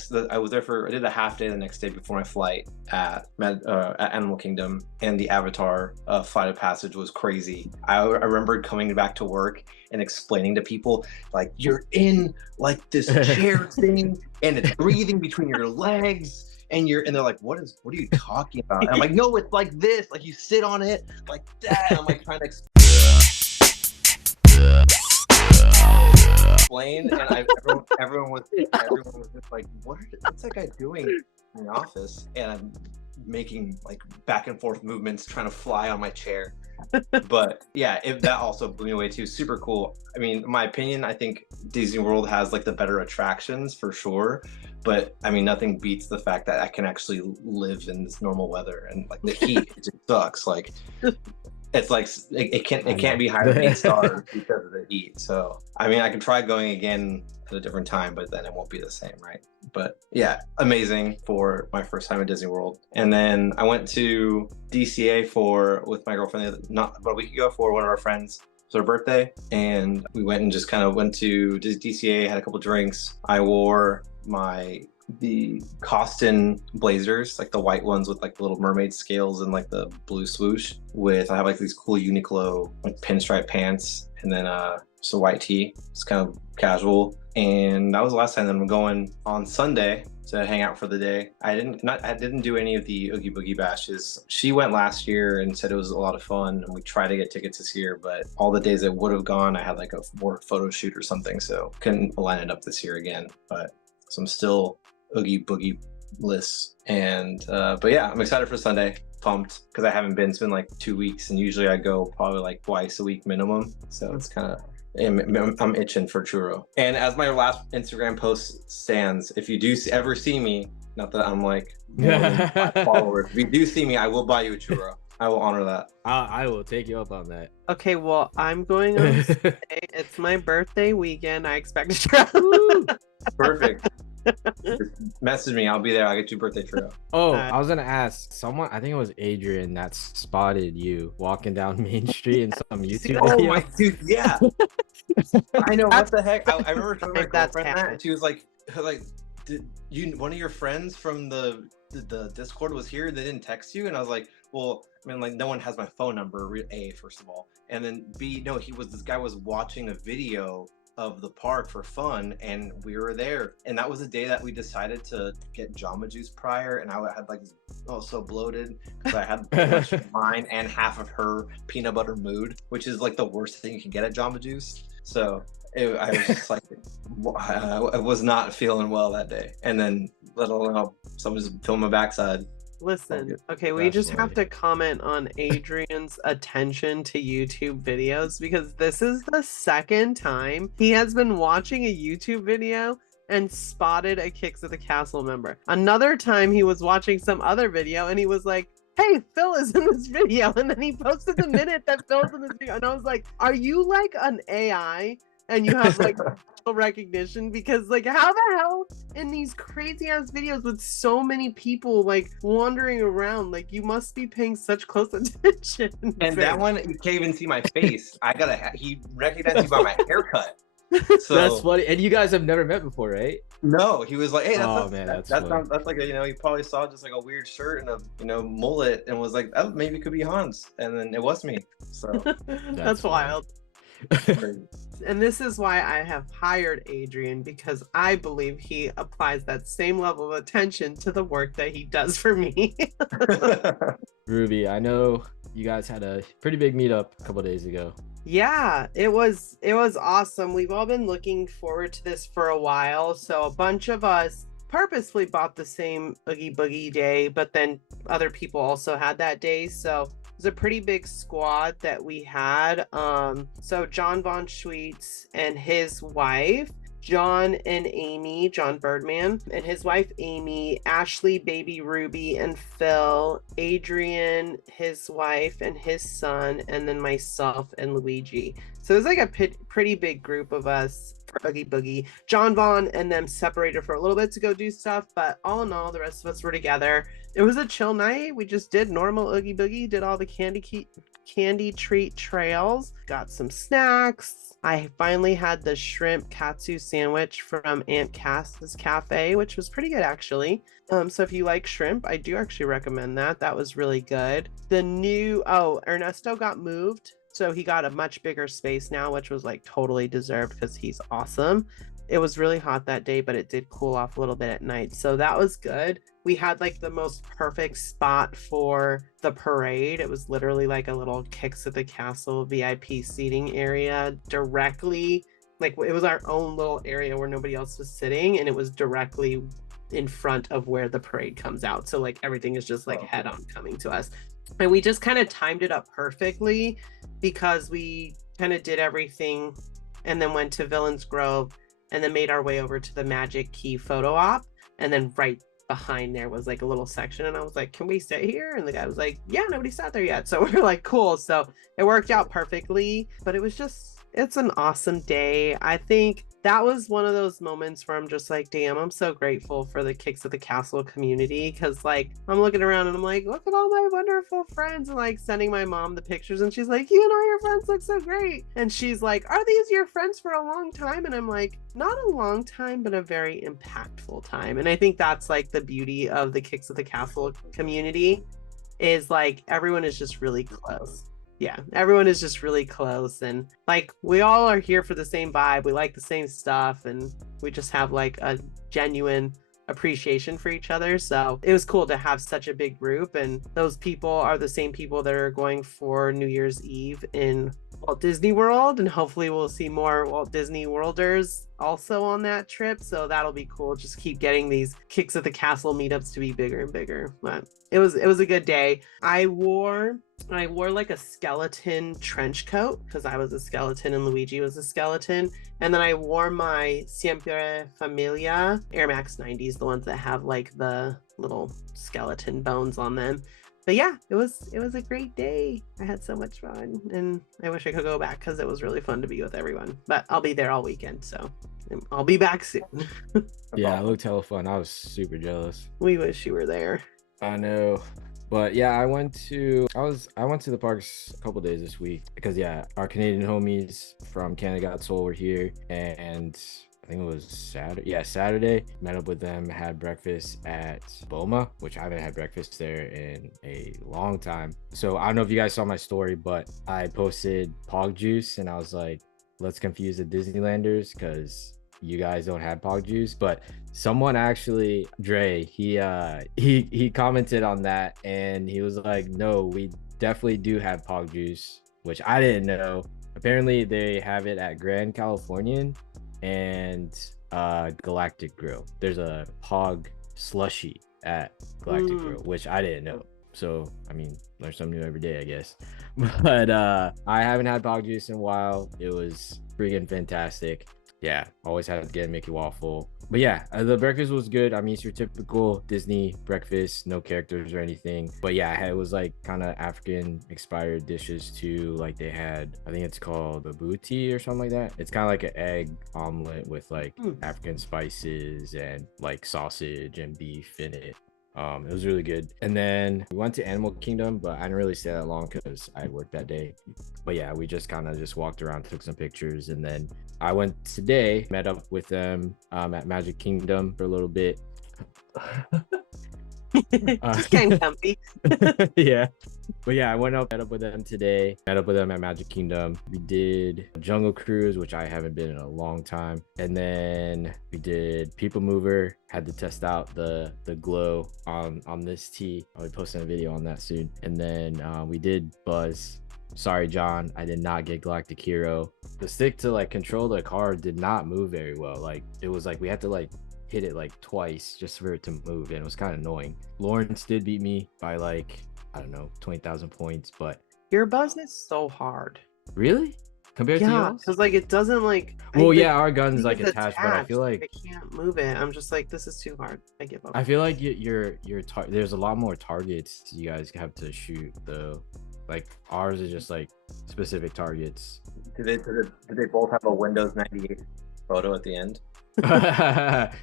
did a half day the next day before my flight at Animal Kingdom, and the Avatar Flight of Passage was crazy. I remember coming back to work and explaining to people, like, you're in like this chair thing and it's breathing between your legs. And they're like, what are you talking about? And I'm like, no, it's like this, like you sit on it like that. I'm like trying to explain, and everyone was just like, what's that guy doing in the office? And I'm making like back and forth movements trying to fly on my chair. But yeah, that also blew me away too. Super cool. I mean, in my opinion, I think Disney World has like the better attractions for sure, but I mean, nothing beats the fact that I can actually live in this normal weather, and like the heat it just sucks. Like it's like it can't be higher than 8 stars because of the heat. So I mean, I can try going again at a different time, but then it won't be the same, right? But yeah, amazing for my first time at Disney World. And then I went to DCA with my girlfriend not about a week ago for one of our friends. It's her birthday, and we went and just kind of went to DCA, had a couple drinks. I wore the Costin blazers, like the white ones with like the little mermaid scales and like the blue swoosh. I have like these cool Uniqlo like pinstripe pants, and then just a white tee. It's kind of casual. And that was the last time. Then I'm going on Sunday to hang out for the day. I didn't do any of the Oogie Boogie Bashes. She went last year and said it was a lot of fun, and we tried to get tickets this year, but all the days that would have gone, I had like a work photo shoot or something, so couldn't line it up this year again. But so I'm still Oogie Boogie list. And but yeah, I'm excited for Sunday. Pumped because I haven't been. It's been like 2 weeks, and usually I go probably like twice a week minimum. So it's kind of I'm itching for churro. And as my last Instagram post stands, if you do ever see me, not that I'm like followers, if you do see me, I will buy you a churro. I will honor that. I will take you up on that. Okay, well, I'm going on Sunday. It's my birthday weekend. I expect to travel. Perfect. Just message me. I'll be there. I'll get you a birthday churro. Oh, I was gonna ask someone. I think it was Adrian that spotted you walking down Main Street in some YouTube Oh video. my dude, yeah. I know. What the heck? I remember telling my girlfriend that, and she was like, did you? One of your friends from the Discord was here. They didn't text you, and I was like, well, I mean, like, no one has my phone number. A, first of all, and then B, no, this guy was watching a video of the park for fun, and we were there, and that was the day that we decided to get Jamba Juice prior, and I had like, so bloated because I had pretty much mine and half of her peanut butter mood, which is like the worst thing you can get at Jamba Juice. So I was just like, I was not feeling well that day, and then let alone someone just filmed my backside. Listen, okay, we just have to comment on Adrian's attention to YouTube videos, because this is the second time he has been watching a YouTube video and spotted a Kicks at the Castle member. Another time he was watching some other video and he was like, hey, Phil is in this video, and then he posted the minute that Phil's in this video, and I was like, are you like an AI and you have like recognition? Because like, how the hell in these crazy ass videos with so many people like wandering around, like, you must be paying such close attention. And that one, you can't even see my face. He recognized me by my haircut. So that's funny. And you guys have never met before, right? No, he was like, hey, that's like a, he probably saw just like a weird shirt and a mullet and was like, oh, maybe it could be Hans, and then it was me. So that's wild. And this is why I have hired Adrian, because I believe he applies that same level of attention to the work that he does for me. Ruby, I know you guys had a pretty big meetup a couple days ago. Yeah, it was awesome. We've all been looking forward to this for a while. So a bunch of us purposefully bought the same Oogie Boogie day, but then other people also had that day. So it was a pretty big squad that we had. So John Von Schweetz and his wife, John and Amy, John Birdman, and his wife Amy, Ashley, baby Ruby, and Phil, Adrian, his wife, and his son, and then myself and Luigi. So it was like a pretty big group of us for Oogie Boogie. John Vaughn and them separated for a little bit to go do stuff, but all in all, the rest of us were together. It was a chill night. We just did normal Oogie Boogie, did all the candy treat trails, got some snacks. I finally had the shrimp katsu sandwich from Aunt Cass's Cafe, which was pretty good actually. So if you like shrimp, I do actually recommend that. That was really good. Ernesto got moved, so he got a much bigger space now, which was like totally deserved because he's awesome. It was really hot that day, but it did cool off a little bit at night, so that was good. We had like the most perfect spot for the parade. It was literally like a little Kicks at the Castle VIP seating area directly, like it was our own little area where nobody else was sitting, and it was directly in front of where the parade comes out. So like everything is just like head on coming to us. And we just kind of timed it up perfectly because we kind of did everything and then went to Villains Grove and then made our way over to the Magic Key photo op. And then right behind there was like a little section. And I was like, can we sit here? And the guy was like, yeah, nobody sat there yet. So we were like, cool. So it worked out perfectly. But it was just, it's an awesome day. I think that was one of those moments where I'm just like, damn, I'm so grateful for the Kicks at the Castle community. Cause like, I'm looking around and I'm like, look at all my wonderful friends, and like sending my mom the pictures. And she's like, you and all your friends look so great. And she's like, are these your friends for a long time? And I'm like, not a long time, but a very impactful time. And I think that's like the beauty of the Kicks at the Castle community, is like, everyone is just really close. Yeah, everyone is just really close, and like we all are here for the same vibe. We like the same stuff, and we just have like a genuine appreciation for each other. So it was cool to have such a big group, and those people are the same people that are going for New Year's Eve in Walt Disney World, and hopefully we'll see more Walt Disney Worlders also on that trip. So that'll be cool. Just keep getting these Kicks at the Castle meetups to be bigger and bigger. But it was a good day. I wore like a skeleton trench coat because I was a skeleton and Luigi was a skeleton. And then I wore my Siempre Familia Air Max 90s, the ones that have like the little skeleton bones on them. But yeah, it was a great day. I had so much fun, and I wish I could go back because it was really fun to be with everyone. But I'll be there all weekend, so I'll be back soon. Yeah, it looked hella fun. I was super jealous. We wish you were there. I know. But yeah, I went to the parks a couple days this week because yeah, our Canadian homies from Canada Got Soul were here, and I think it was Saturday. Yeah, Saturday. Met up with them, had breakfast at Boma, which I haven't had breakfast there in a long time. So I don't know if you guys saw my story, but I posted Pog Juice and I was like, let's confuse the Disneylanders because you guys don't have Pog Juice. But someone actually, Dre, he commented on that and he was like, no, we definitely do have Pog Juice, which I didn't know. Apparently they have it at Grand Californian and Galactic Grill. There's a Pog slushy at Galactic Grill, which I didn't know. So I mean, learn something new every day, I guess. But I haven't had Pog Juice in a while. It was freaking fantastic. Yeah, always had to get a Mickey waffle. But yeah, the breakfast was good. I mean, it's your typical Disney breakfast, no characters or anything. But yeah, it was like kind of African inspired dishes too. Like they had, I think it's called a booty or something like that. It's kind of like an egg omelet with like African spices and like sausage and beef in it. It was really good. And then we went to Animal Kingdom, but I didn't really stay that long because I worked that day. But yeah, we just kind of just walked around, took some pictures, and then I went today, met up with them at Magic Kingdom for a little bit. Just getting comfy. Yeah. But yeah, I met up with them today. Met up with them at Magic Kingdom. We did Jungle Cruise, which I haven't been in a long time. And then we did People Mover. Had to test out the glow on this tea. I'll be posting a video on that soon. And then we did Buzz. Sorry, John, I did not get Galactic Hero. The stick to like control the car did not move very well. Like it was like we had to like hit it like twice just for it to move, and it was kind of annoying. Lawrence did beat me by like, I don't know, 20,000 points, but Your Buzz is so hard. really? Compared to Yeah, yours? because like it doesn't like. Well, think yeah, our gun's like it's attached, but I feel like I can't move it. I'm just like, this is too hard. I give up. I feel like there's a lot more targets you guys have to shoot though. Like ours is just like specific targets. Do they both have a Windows 98 photo at the end?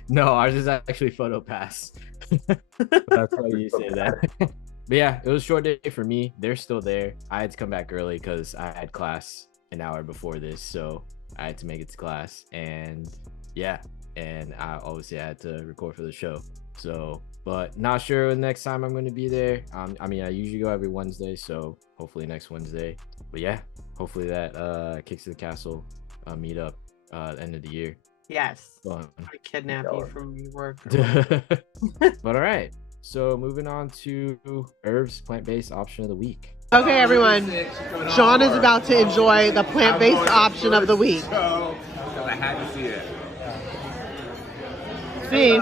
No, ours is actually Photo Pass. That's why you say that. But yeah, it was a short day for me. They're still there. I had to come back early because I had class an hour before this, so I had to make it to class. And yeah, and I obviously had to record for the show. So, but not sure when next time I'm going to be there. I mean, I usually go every Wednesday, so hopefully next Wednesday. But yeah, hopefully that Kicks to the Castle meetup end of the year. Yes. Fun. I kidnap you from your work. But all right, so moving on to Herb's plant-based option of the week. Okay, everyone. Sean is about to enjoy the plant-based option of the week. I had to see it. See?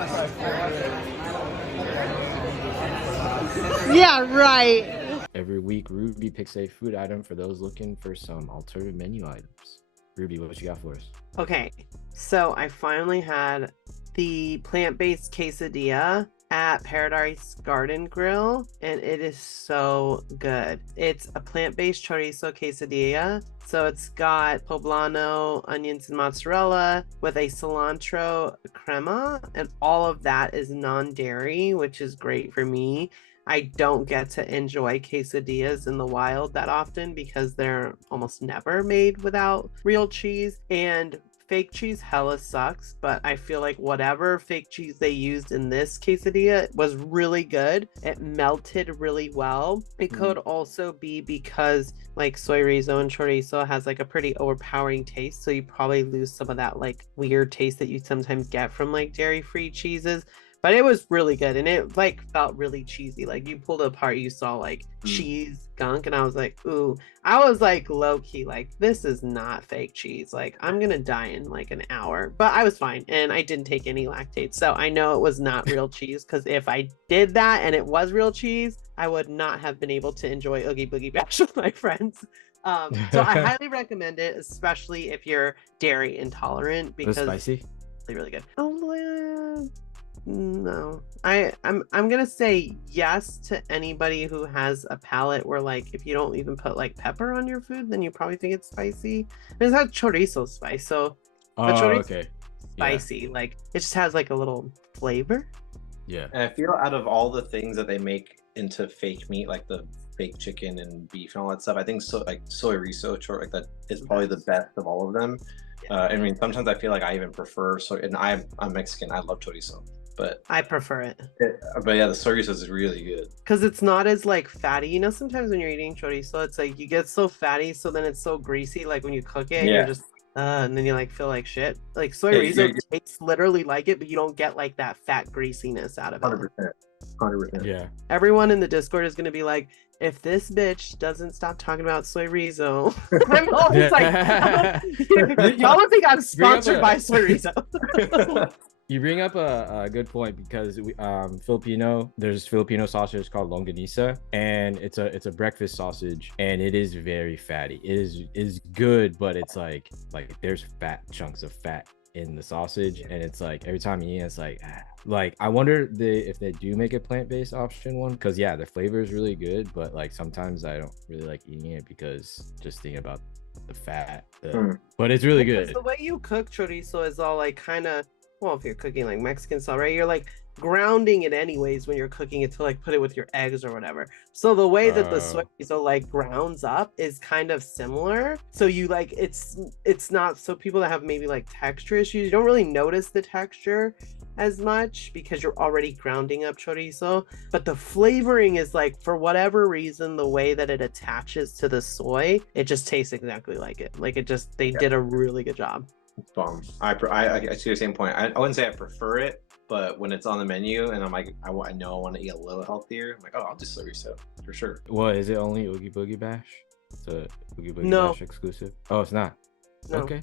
Yeah, right. Every week, Ruby picks a food item for those looking for some alternative menu items. Ruby, what you got for us? Okay, so I finally had the plant-based quesadilla at Paradise Garden Grill, and it is so good. It's a plant-based chorizo quesadilla. So it's got poblano, onions, and mozzarella with a cilantro crema, and all of that is non-dairy, which is great for me. I don't get to enjoy quesadillas in the wild that often because they're almost never made without real cheese, and fake cheese hella sucks, but I feel like whatever fake cheese they used in this quesadilla was really good. It melted really well. It could also be because like soy rizo and chorizo has like a pretty overpowering taste, so you probably lose some of that like weird taste that you sometimes get from like dairy-free cheeses. But it was really good, and it like felt really cheesy. Like you pulled it apart, you saw like cheese gunk, and I was like, ooh. I was like low key, like this is not fake cheese. Like I'm gonna die in like an hour, but I was fine, and I didn't take any lactate, so I know it was not real cheese. Because if I did that and it was real cheese, I would not have been able to enjoy Oogie Boogie Bash with my friends. So I highly recommend it, especially if you're dairy intolerant, because It's spicy. it's really good. Oh, no, I'm gonna say yes to anybody who has a palate where like if you don't even put like pepper on your food, then you probably think it's spicy. It's not chorizo spice, so but chorizo Okay. spicy. Like it just has like a little flavor. Yeah. And I feel out of all the things that they make into fake meat, like the fake chicken and beef and all that stuff, I think like soy riso like that is probably the best of all of them. I mean, sometimes I feel like I even prefer soy, and I'm Mexican. I love chorizo, but I prefer it but yeah, the soy riso is really good. because it's not as like fatty. You know, sometimes when you're eating chorizo, it's like you get so fatty, so then it's so greasy. Like when you cook it, you're just and then you like feel like shit. Like soy riso tastes literally like it, but you don't get like that fat greasiness out of it. 100%. Yeah. Everyone in the Discord is gonna be like, if this bitch doesn't stop talking about soy riso, I'm always like, y'all don't think I'm sponsored by soy riso. You bring up a good point because we, there's Filipino sausage called longanisa, and it's a breakfast sausage, and it is very fatty. It is good, but it's like there's fat chunks of fat in the sausage, and it's like every time you eat it, it's like I wonder if they do make a plant-based option one, because yeah, the flavor is really good, but like sometimes I don't really like eating it because just thinking about the fat. But it's really good. The way you cook chorizo is all like kind of, well, if you're cooking like Mexican style, right? You're like grounding it anyways when you're cooking it to like put it with your eggs or whatever. So the way that the soy miso like grounds up is kind of similar. So you like it's not, so people that have maybe like texture issues, you don't really notice the texture as much because you're already grounding up chorizo, but the flavoring is like, for whatever reason, the way that it attaches to the soy, it just tastes exactly like it. Like it just, they did a really good job. Bomb. I see your same point. I wouldn't say I prefer it, but when it's on the menu and I'm like, I know I want to eat a little healthier, I'm like, oh, I'll just chorizo for sure. What is it? Only Oogie Boogie Bash? It's a Oogie Boogie No. Bash exclusive. Oh, it's not. No. Okay.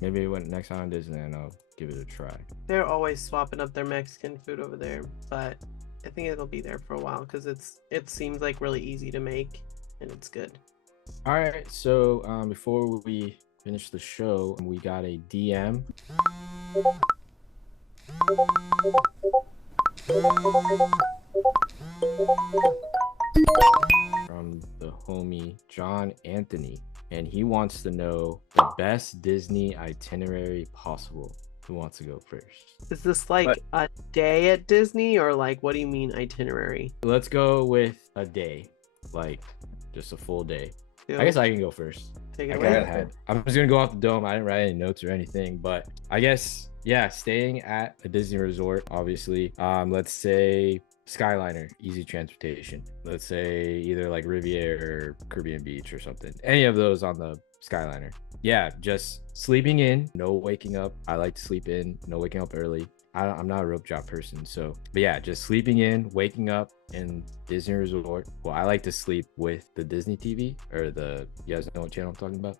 Maybe when next time on Disneyland, I'll give it a try. They're always swapping up their Mexican food over there, but I think it'll be there for a while because it seems like really easy to make and it's good. All right. So before we finish the show, we got a DM. From the homie John Anthony, and he wants to know the best Disney itinerary possible. Who wants to go first? Is this like a day at Disney or like what do you mean itinerary? Let's go with a day, like just a full day. I guess I can go first. Take it I away. got I'm just gonna go off the dome. I didn't write any notes or anything, but I guess staying at a Disney resort, obviously. Let's say Skyliner, easy transportation. Let's say either like Riviera or Caribbean Beach or something. Any of those on the Skyliner. Yeah, just sleeping in, no waking up. I like to sleep in, no waking up early. I'm not a rope drop person, so but yeah, just sleeping in, waking up in Disney Resort. Well, I like to sleep with the Disney TV or you guys know what channel I'm talking about,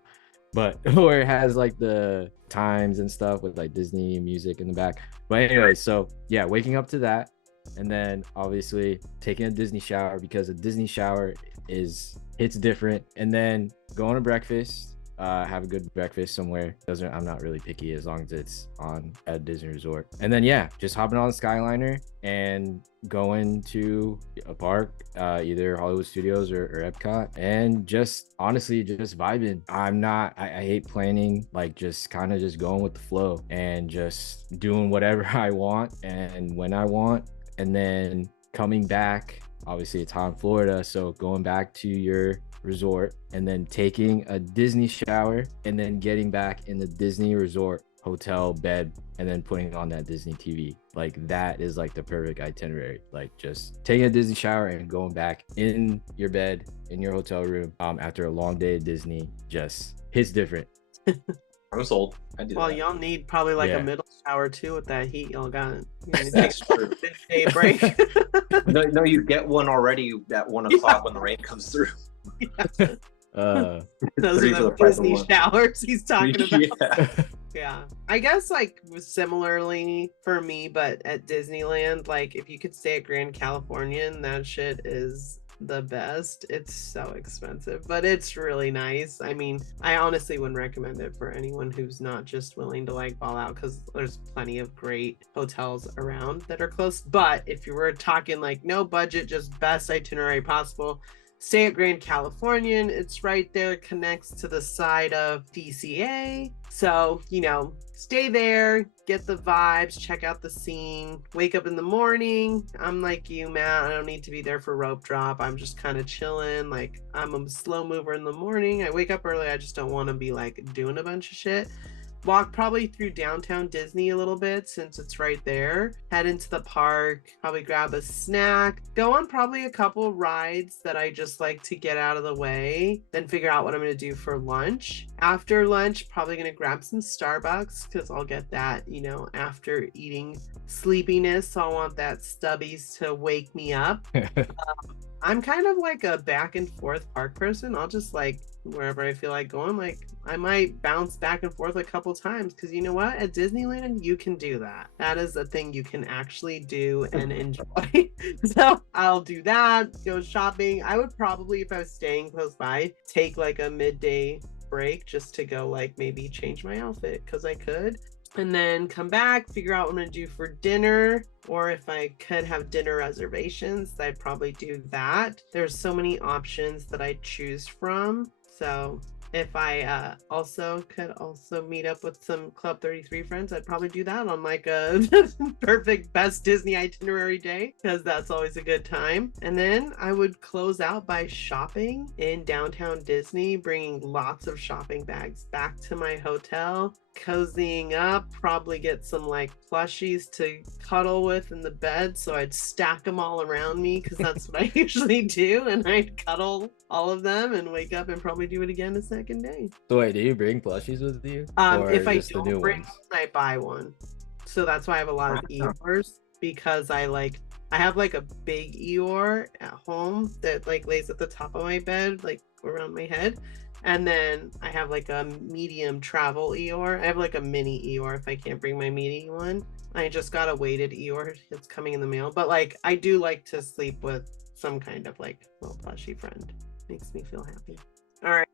but where it has like the times and stuff with like Disney music in the back. But anyway, so yeah, waking up to that, and then obviously taking a Disney shower because a Disney shower hits different, and then going to breakfast. Have a good breakfast somewhere. I'm not really picky as long as it's on at Disney Resort. And then just hopping on the Skyliner and going to a park, either Hollywood Studios or Epcot, and just honestly just vibing. I hate planning, like just kind of just going with the flow and just doing whatever I want and when I want, and then coming back. Obviously it's hot in Florida, so going back to your resort and then taking a Disney shower and then getting back in the Disney resort hotel bed and then putting on that Disney TV. Like that is like the perfect itinerary. Like just taking a Disney shower and going back in your bed in your hotel room after a long day at Disney just hits different. I'm sold. I do. Well, that. y'all need probably like a middle shower too with that heat y'all got. That's true. Day break. No, you get one already at 1 o'clock when the rain comes through. Those Three are for the the price of Disney one. showers he's talking about. Yeah. Yeah, I guess like similarly for me, but at Disneyland, like if you could stay at Grand Californian, that shit is the best. It's so expensive, but it's really nice. I mean, I honestly wouldn't recommend it for anyone who's not just willing to like ball out, because there's plenty of great hotels around that are close. But if you were talking like no budget, just best itinerary possible, stay at Grand Californian. It's right there, connects to the side of DCA. So, stay there, get the vibes, check out the scene, wake up in the morning. I'm like you, Matt. I don't need to be there for rope drop. I'm just kind of chilling. Like, I'm a slow mover in the morning. I wake up early. I just don't want to be like doing a bunch of shit. Walk probably through downtown Disney a little bit since it's right there. Head into the park, probably grab a snack, go on probably a couple rides that I just like to get out of the way, then figure out what I'm going to do for lunch. After lunch, probably going to grab some Starbucks because I'll get that, after eating sleepiness. So I want that Stubbies to wake me up. I'm kind of like a back and forth park person. I'll just like wherever I feel like going, like I might bounce back and forth a couple times because you know what? At Disneyland, you can do that. That is a thing you can actually do and enjoy. So I'll do that, go shopping. I would probably, if I was staying close by, take like a midday break just to go like maybe change my outfit because I could. And then come back, figure out what I'm gonna do for dinner, or if I could have dinner reservations, I'd probably do that. There's so many options that I choose from. So if I also could meet up with some Club 33 friends, I'd probably do that on like a perfect best Disney itinerary day, because that's always a good time. And then I would close out by shopping in downtown Disney, bringing lots of shopping bags back to my hotel. cozying up, probably get some like plushies to cuddle with in the bed. So I'd stack them all around me because that's what I usually do. And I'd cuddle all of them and wake up and probably do it again the second day. So wait, do you bring plushies with you? If I just the don't new bring ones? one, I buy one. So that's why I have a lot of Eeyores, because I have like a big Eeyore at home that like lays at the top of my bed, like around my head. And then I have like a medium travel Eeyore. I have like a mini Eeyore if I can't bring my mini one. I just got a weighted Eeyore. It's coming in the mail. But like I do like to sleep with some kind of like little plushy friend. Makes me feel happy. All right.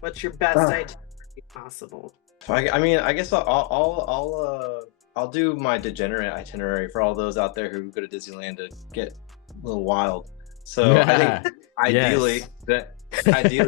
What's your best itinerary possible? I mean, I guess I'll do my degenerate itinerary for all those out there who go to Disneyland to get a little wild. So I think ideally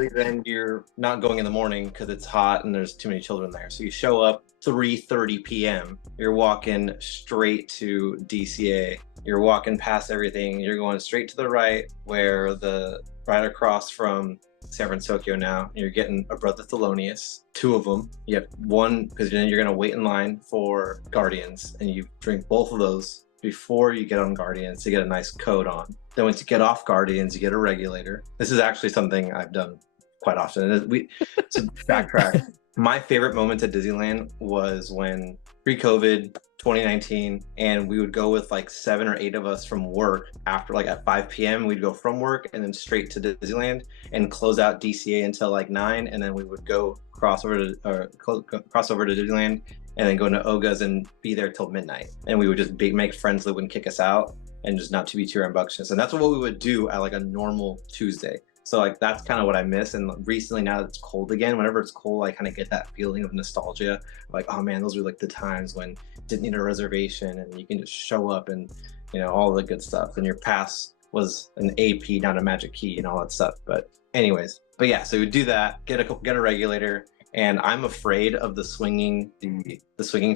then you're not going in the morning because it's hot and there's too many children there. So you show up 3:30 p.m. You're walking straight to DCA. You're walking past everything. You're going straight to the right, right across from San Francisco now. You're getting a Brother Thelonious, 2 of them. You have one because then you're gonna wait in line for Guardians, and you drink both of those before you get on Guardians to get a nice coat on. Then once you get off Guardians, you get a regulator. This is actually something I've done quite often. To backtrack, my favorite moments at Disneyland was when pre-COVID 2019, and we would go with like 7 or 8 of us from work after like at 5 p.m. We'd go from work and then straight to Disneyland and close out DCA until like 9, and then we would go cross over to Disneyland and then go to Oga's and be there till midnight. And we would just make friends that wouldn't kick us out and just not to be too rambunctious. And that's what we would do at like a normal Tuesday. So like that's kind of what I miss. And recently, now that it's cold again, whenever it's cold, I kind of get that feeling of nostalgia. Like, oh man, those were like the times when you didn't need a reservation and you can just show up and, you know, all the good stuff. And your pass was an AP, not a magic key, and all that stuff. But anyways, so we would do that, get a regulator. And I'm afraid of the swinging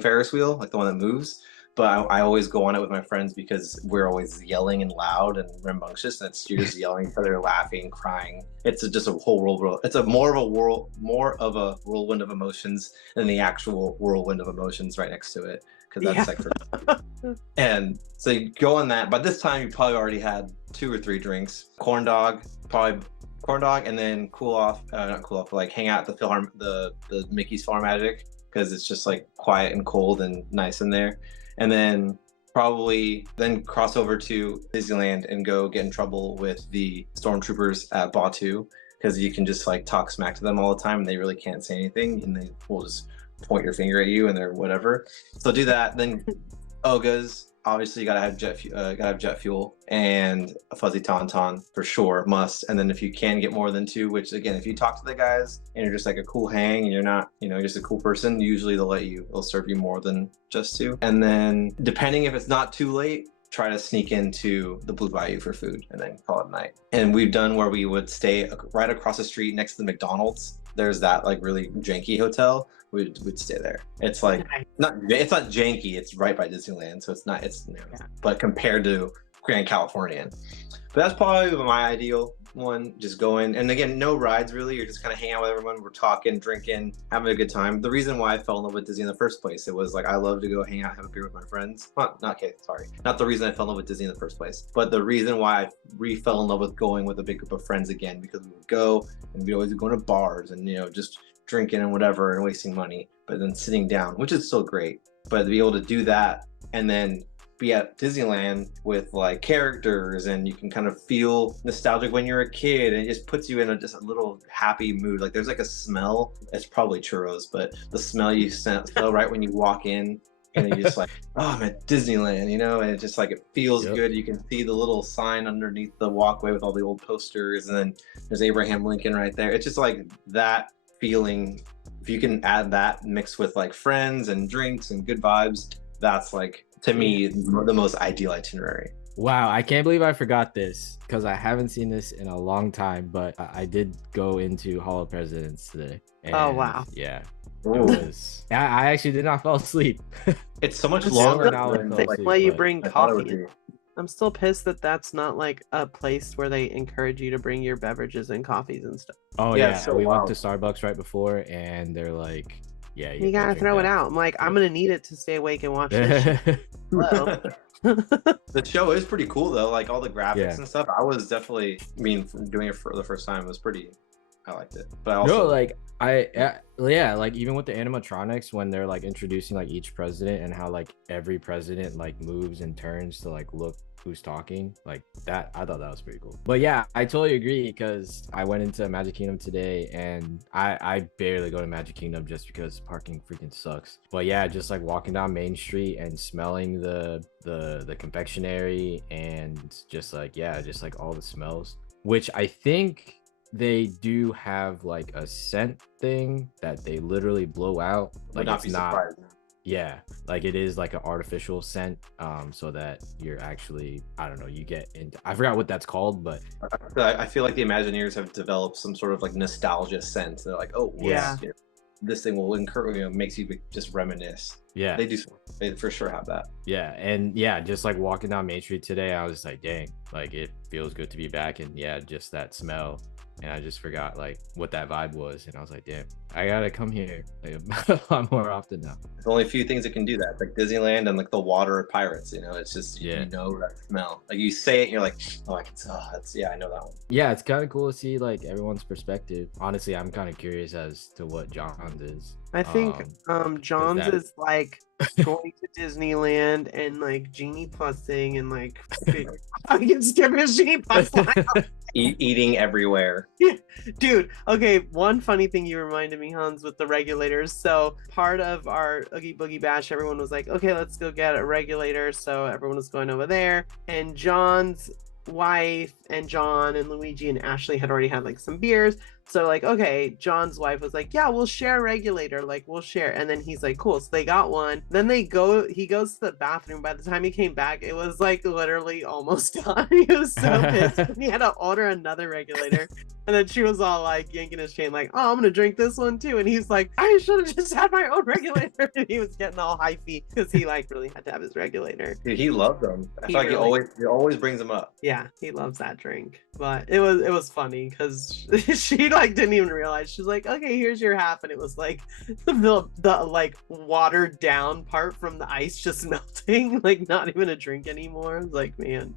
Ferris wheel, like the one that moves. But I always go on it with my friends because we're always yelling and loud and rambunctious, and you're just yelling at each other, laughing, crying. It's just a whole world. It's more of a whirlwind of emotions than the actual whirlwind of emotions right next to it, because that's like. And so you go on that. By this time, you probably already had 2 or 3 drinks. Corn dog, and then like hang out at the Mickey's PhilharMagic, because it's just like quiet and cold and nice in there. And then probably cross over to Disneyland and go get in trouble with the stormtroopers at Batuu, because you can just like talk smack to them all the time and they really can't say anything, and they will just point your finger at you and they're whatever. So do that. Then Oga's, obviously you gotta have jet fuel and a fuzzy tauntaun for sure, must. And then if you can get more than 2, which again, if you talk to the guys and you're just like a cool hang and you're not, just a cool person, usually they'll serve you more than just 2. And then depending if it's not too late, try to sneak into the Blue Bayou for food and then call it night. And we've done where we would stay right across the street next to the McDonald's. There's that like really janky hotel. We'd stay there. It's like it's not janky. It's right by Disneyland, so but compared to Grand Californian, but that's probably my ideal one. Just going, and again, no rides really. You're just kind of hanging out with everyone. We're talking, drinking, having a good time. The reason why I fell in love with Disney in the first place, it was like I love to go hang out, have a beer with my friends. Not the reason I fell in love with Disney in the first place, but the reason why I fell in love with going with a big group of friends again, because we would go and we'd always go to bars and just drinking and whatever and wasting money, but then sitting down, which is still great. But to be able to do that and then be at Disneyland with like characters, and you can kind of feel nostalgic when you're a kid, and it just puts you in just a little happy mood. Like there's like a smell, it's probably churros, but the smell you smell right when you walk in, and you're just like, oh, I'm at Disneyland, and it's just like it feels good. You can see the little sign underneath the walkway with all the old posters, and then there's Abraham Lincoln right there. It's just like that feeling. If you can add that mixed with like friends and drinks and good vibes, that's like, to me, the most ideal itinerary. Wow, I can't believe I forgot this, because I haven't seen this in a long time, but I did go into Hall of Presidents today. And oh wow. Yeah. I actually did not fall asleep. It's so much longer now. Why you bring coffee? I'm still pissed that that's not like a place where they encourage you to bring your beverages and coffees and stuff. Oh yeah, so we went to Starbucks right before, and they're like, Yeah, You gotta throw it out. I'm like, I'm gonna need it to stay awake and watch this shit. out. Hello. The show is pretty cool though, like all the graphics Yeah. and stuff. I was definitely, I mean, from doing it for the first time, it was pretty. I liked it, but I also No, like yeah, like even with the animatronics when they're like introducing like each president and how like every president like moves and turns to like look who's talking, like that, I thought that was pretty cool. But yeah, I totally agree because I went into Magic Kingdom today and I barely go to Magic Kingdom just because parking freaking sucks. But yeah, just like walking down Main Street and smelling the confectionery and just like, yeah, just like all the smells, which I think they do have like a scent thing that they literally blow out. would Like not it's be not, surprised. yeah, like it is like an artificial scent, so that you're actually, I don't know, you get into, I forgot what that's called, but I feel like the Imagineers have developed some sort of like nostalgia sense. They're like, oh Yeah. you know, this thing will encourage, makes you just reminisce. yeah, They do. They for sure have that. yeah, and yeah, just like walking down Main Street today, I was like, dang, like it feels good to be back, and yeah, just that smell. And I just forgot like what that vibe was, and I was like, damn, I gotta come here like, a lot more often now. There's only a few things that can do that, like Disneyland and like the water of pirates. You know, it's just Yeah. you know that smell. Like you say it, and you're like, oh, I can. Oh, that's yeah, I know that one. Yeah, it's kind of cool to see like everyone's perspective. Honestly, I'm kind of curious as to what John's is. I think John's that- is like going to Disneyland and like Genie Plusing and like I can skip his Genie Plus line. Eating everywhere. Dude, okay, one funny thing you reminded me, Hans, with the regulators. So part of our Oogie Boogie Bash, everyone was like, okay, let's go get a regulator. So everyone was going over there, and John's wife and John and Luigi and Ashley had already had like some beers. So like, okay, John's wife was like, yeah, we'll share a regulator, like we'll share. And then he's like, cool. So they got one. Then he goes to the bathroom. By the time he came back, it was like literally almost done. He was so pissed. And he had to order another regulator. And then she was all like yanking his chain, like, oh, I'm gonna drink this one too. And he's like, I should have just had my own regulator. And he was getting all hyphy because he like really had to have his regulator. Dude, he loved them. I He feel like really- he always brings them up. Yeah, he loves that drink. But it was funny because she like didn't even realize. She's like, okay, here's your half, and it was like the like watered down part from the ice just melting, like not even a drink anymore. I was like, man.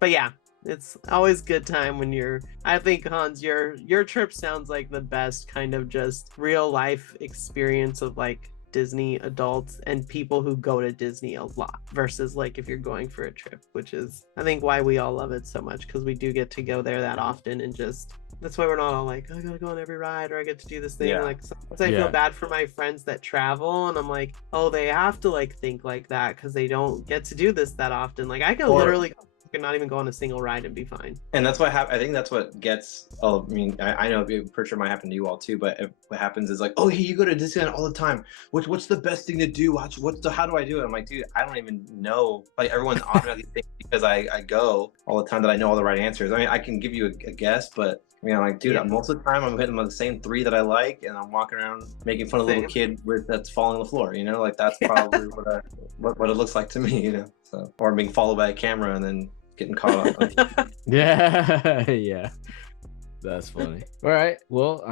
But yeah, it's always good time when I think, Hans, your trip sounds like the best kind of just real life experience of like Disney adults and people who go to Disney a lot versus like if you're going for a trip, which is I think why we all love it so much, because we do get to go there that often, and just that's why we're not all like, I gotta go on every ride or I get to do this thing. Yeah. Like sometimes I Yeah. feel bad for my friends that travel, and I'm like, oh, they have to like think like that because they don't get to do this that often. Like I could Or- literally could not even go on a single ride and be fine. And that's what I think that's what gets. Oh, I mean, I know it pretty sure might happen to you all too. But what happens is like, oh, hey, you go to Disneyland all the time. What's the best thing to do? How do I do it? I'm like, dude, I don't even know. Like everyone automatically thinks because I go all the time that I know all the right answers. I mean, I can give you a guess, but I mean, I'm like, dude, Yeah. most of the time I'm hitting the same three that I like, and I'm walking around making fun of the little kid that's falling on the floor. You know, like that's probably what it looks like to me. You know, so or being followed by a camera and then getting caught up. Yeah, yeah, that's funny. All right, well,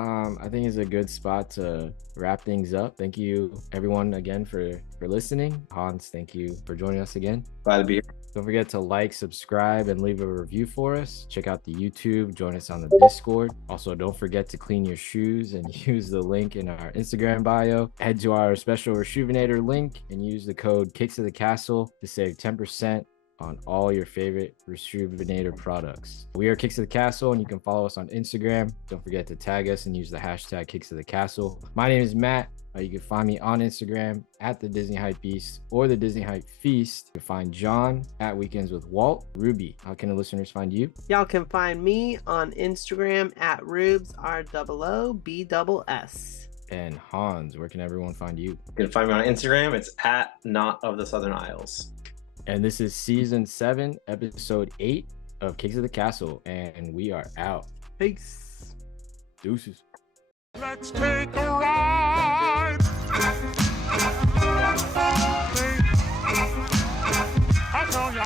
I think it's a good spot to wrap things up. Thank you everyone again for listening. Hans, thank you for joining us again. Glad to be here. Don't forget to like, subscribe, and leave a review for us. Check out the YouTube, join us on the Discord. Also, don't forget to clean your shoes and use the link in our Instagram bio. Head to our special Reshoevn8r link and use the code Kicks of the Castle to save 10% on all your favorite Reshoevn8r products. We are Kicks of the Castle, and you can follow us on Instagram. Don't forget to tag us and use the hashtag Kicks of the Castle. My name is Matt. You can find me on Instagram at the Disney Hype Beast or the Disney Hype Feast. You can find John at Weekends with Walt. Ruby, how can the listeners find you? Y'all can find me on Instagram at Rubes ROOBSS. And Hans, where can everyone find you? You can find me on Instagram. It's at Not of the Southern Isles. And this is season 7, episode 8 of Kicks of the Castle, and we are out. Peace. Deuces. Let's take a ride. I tell ya.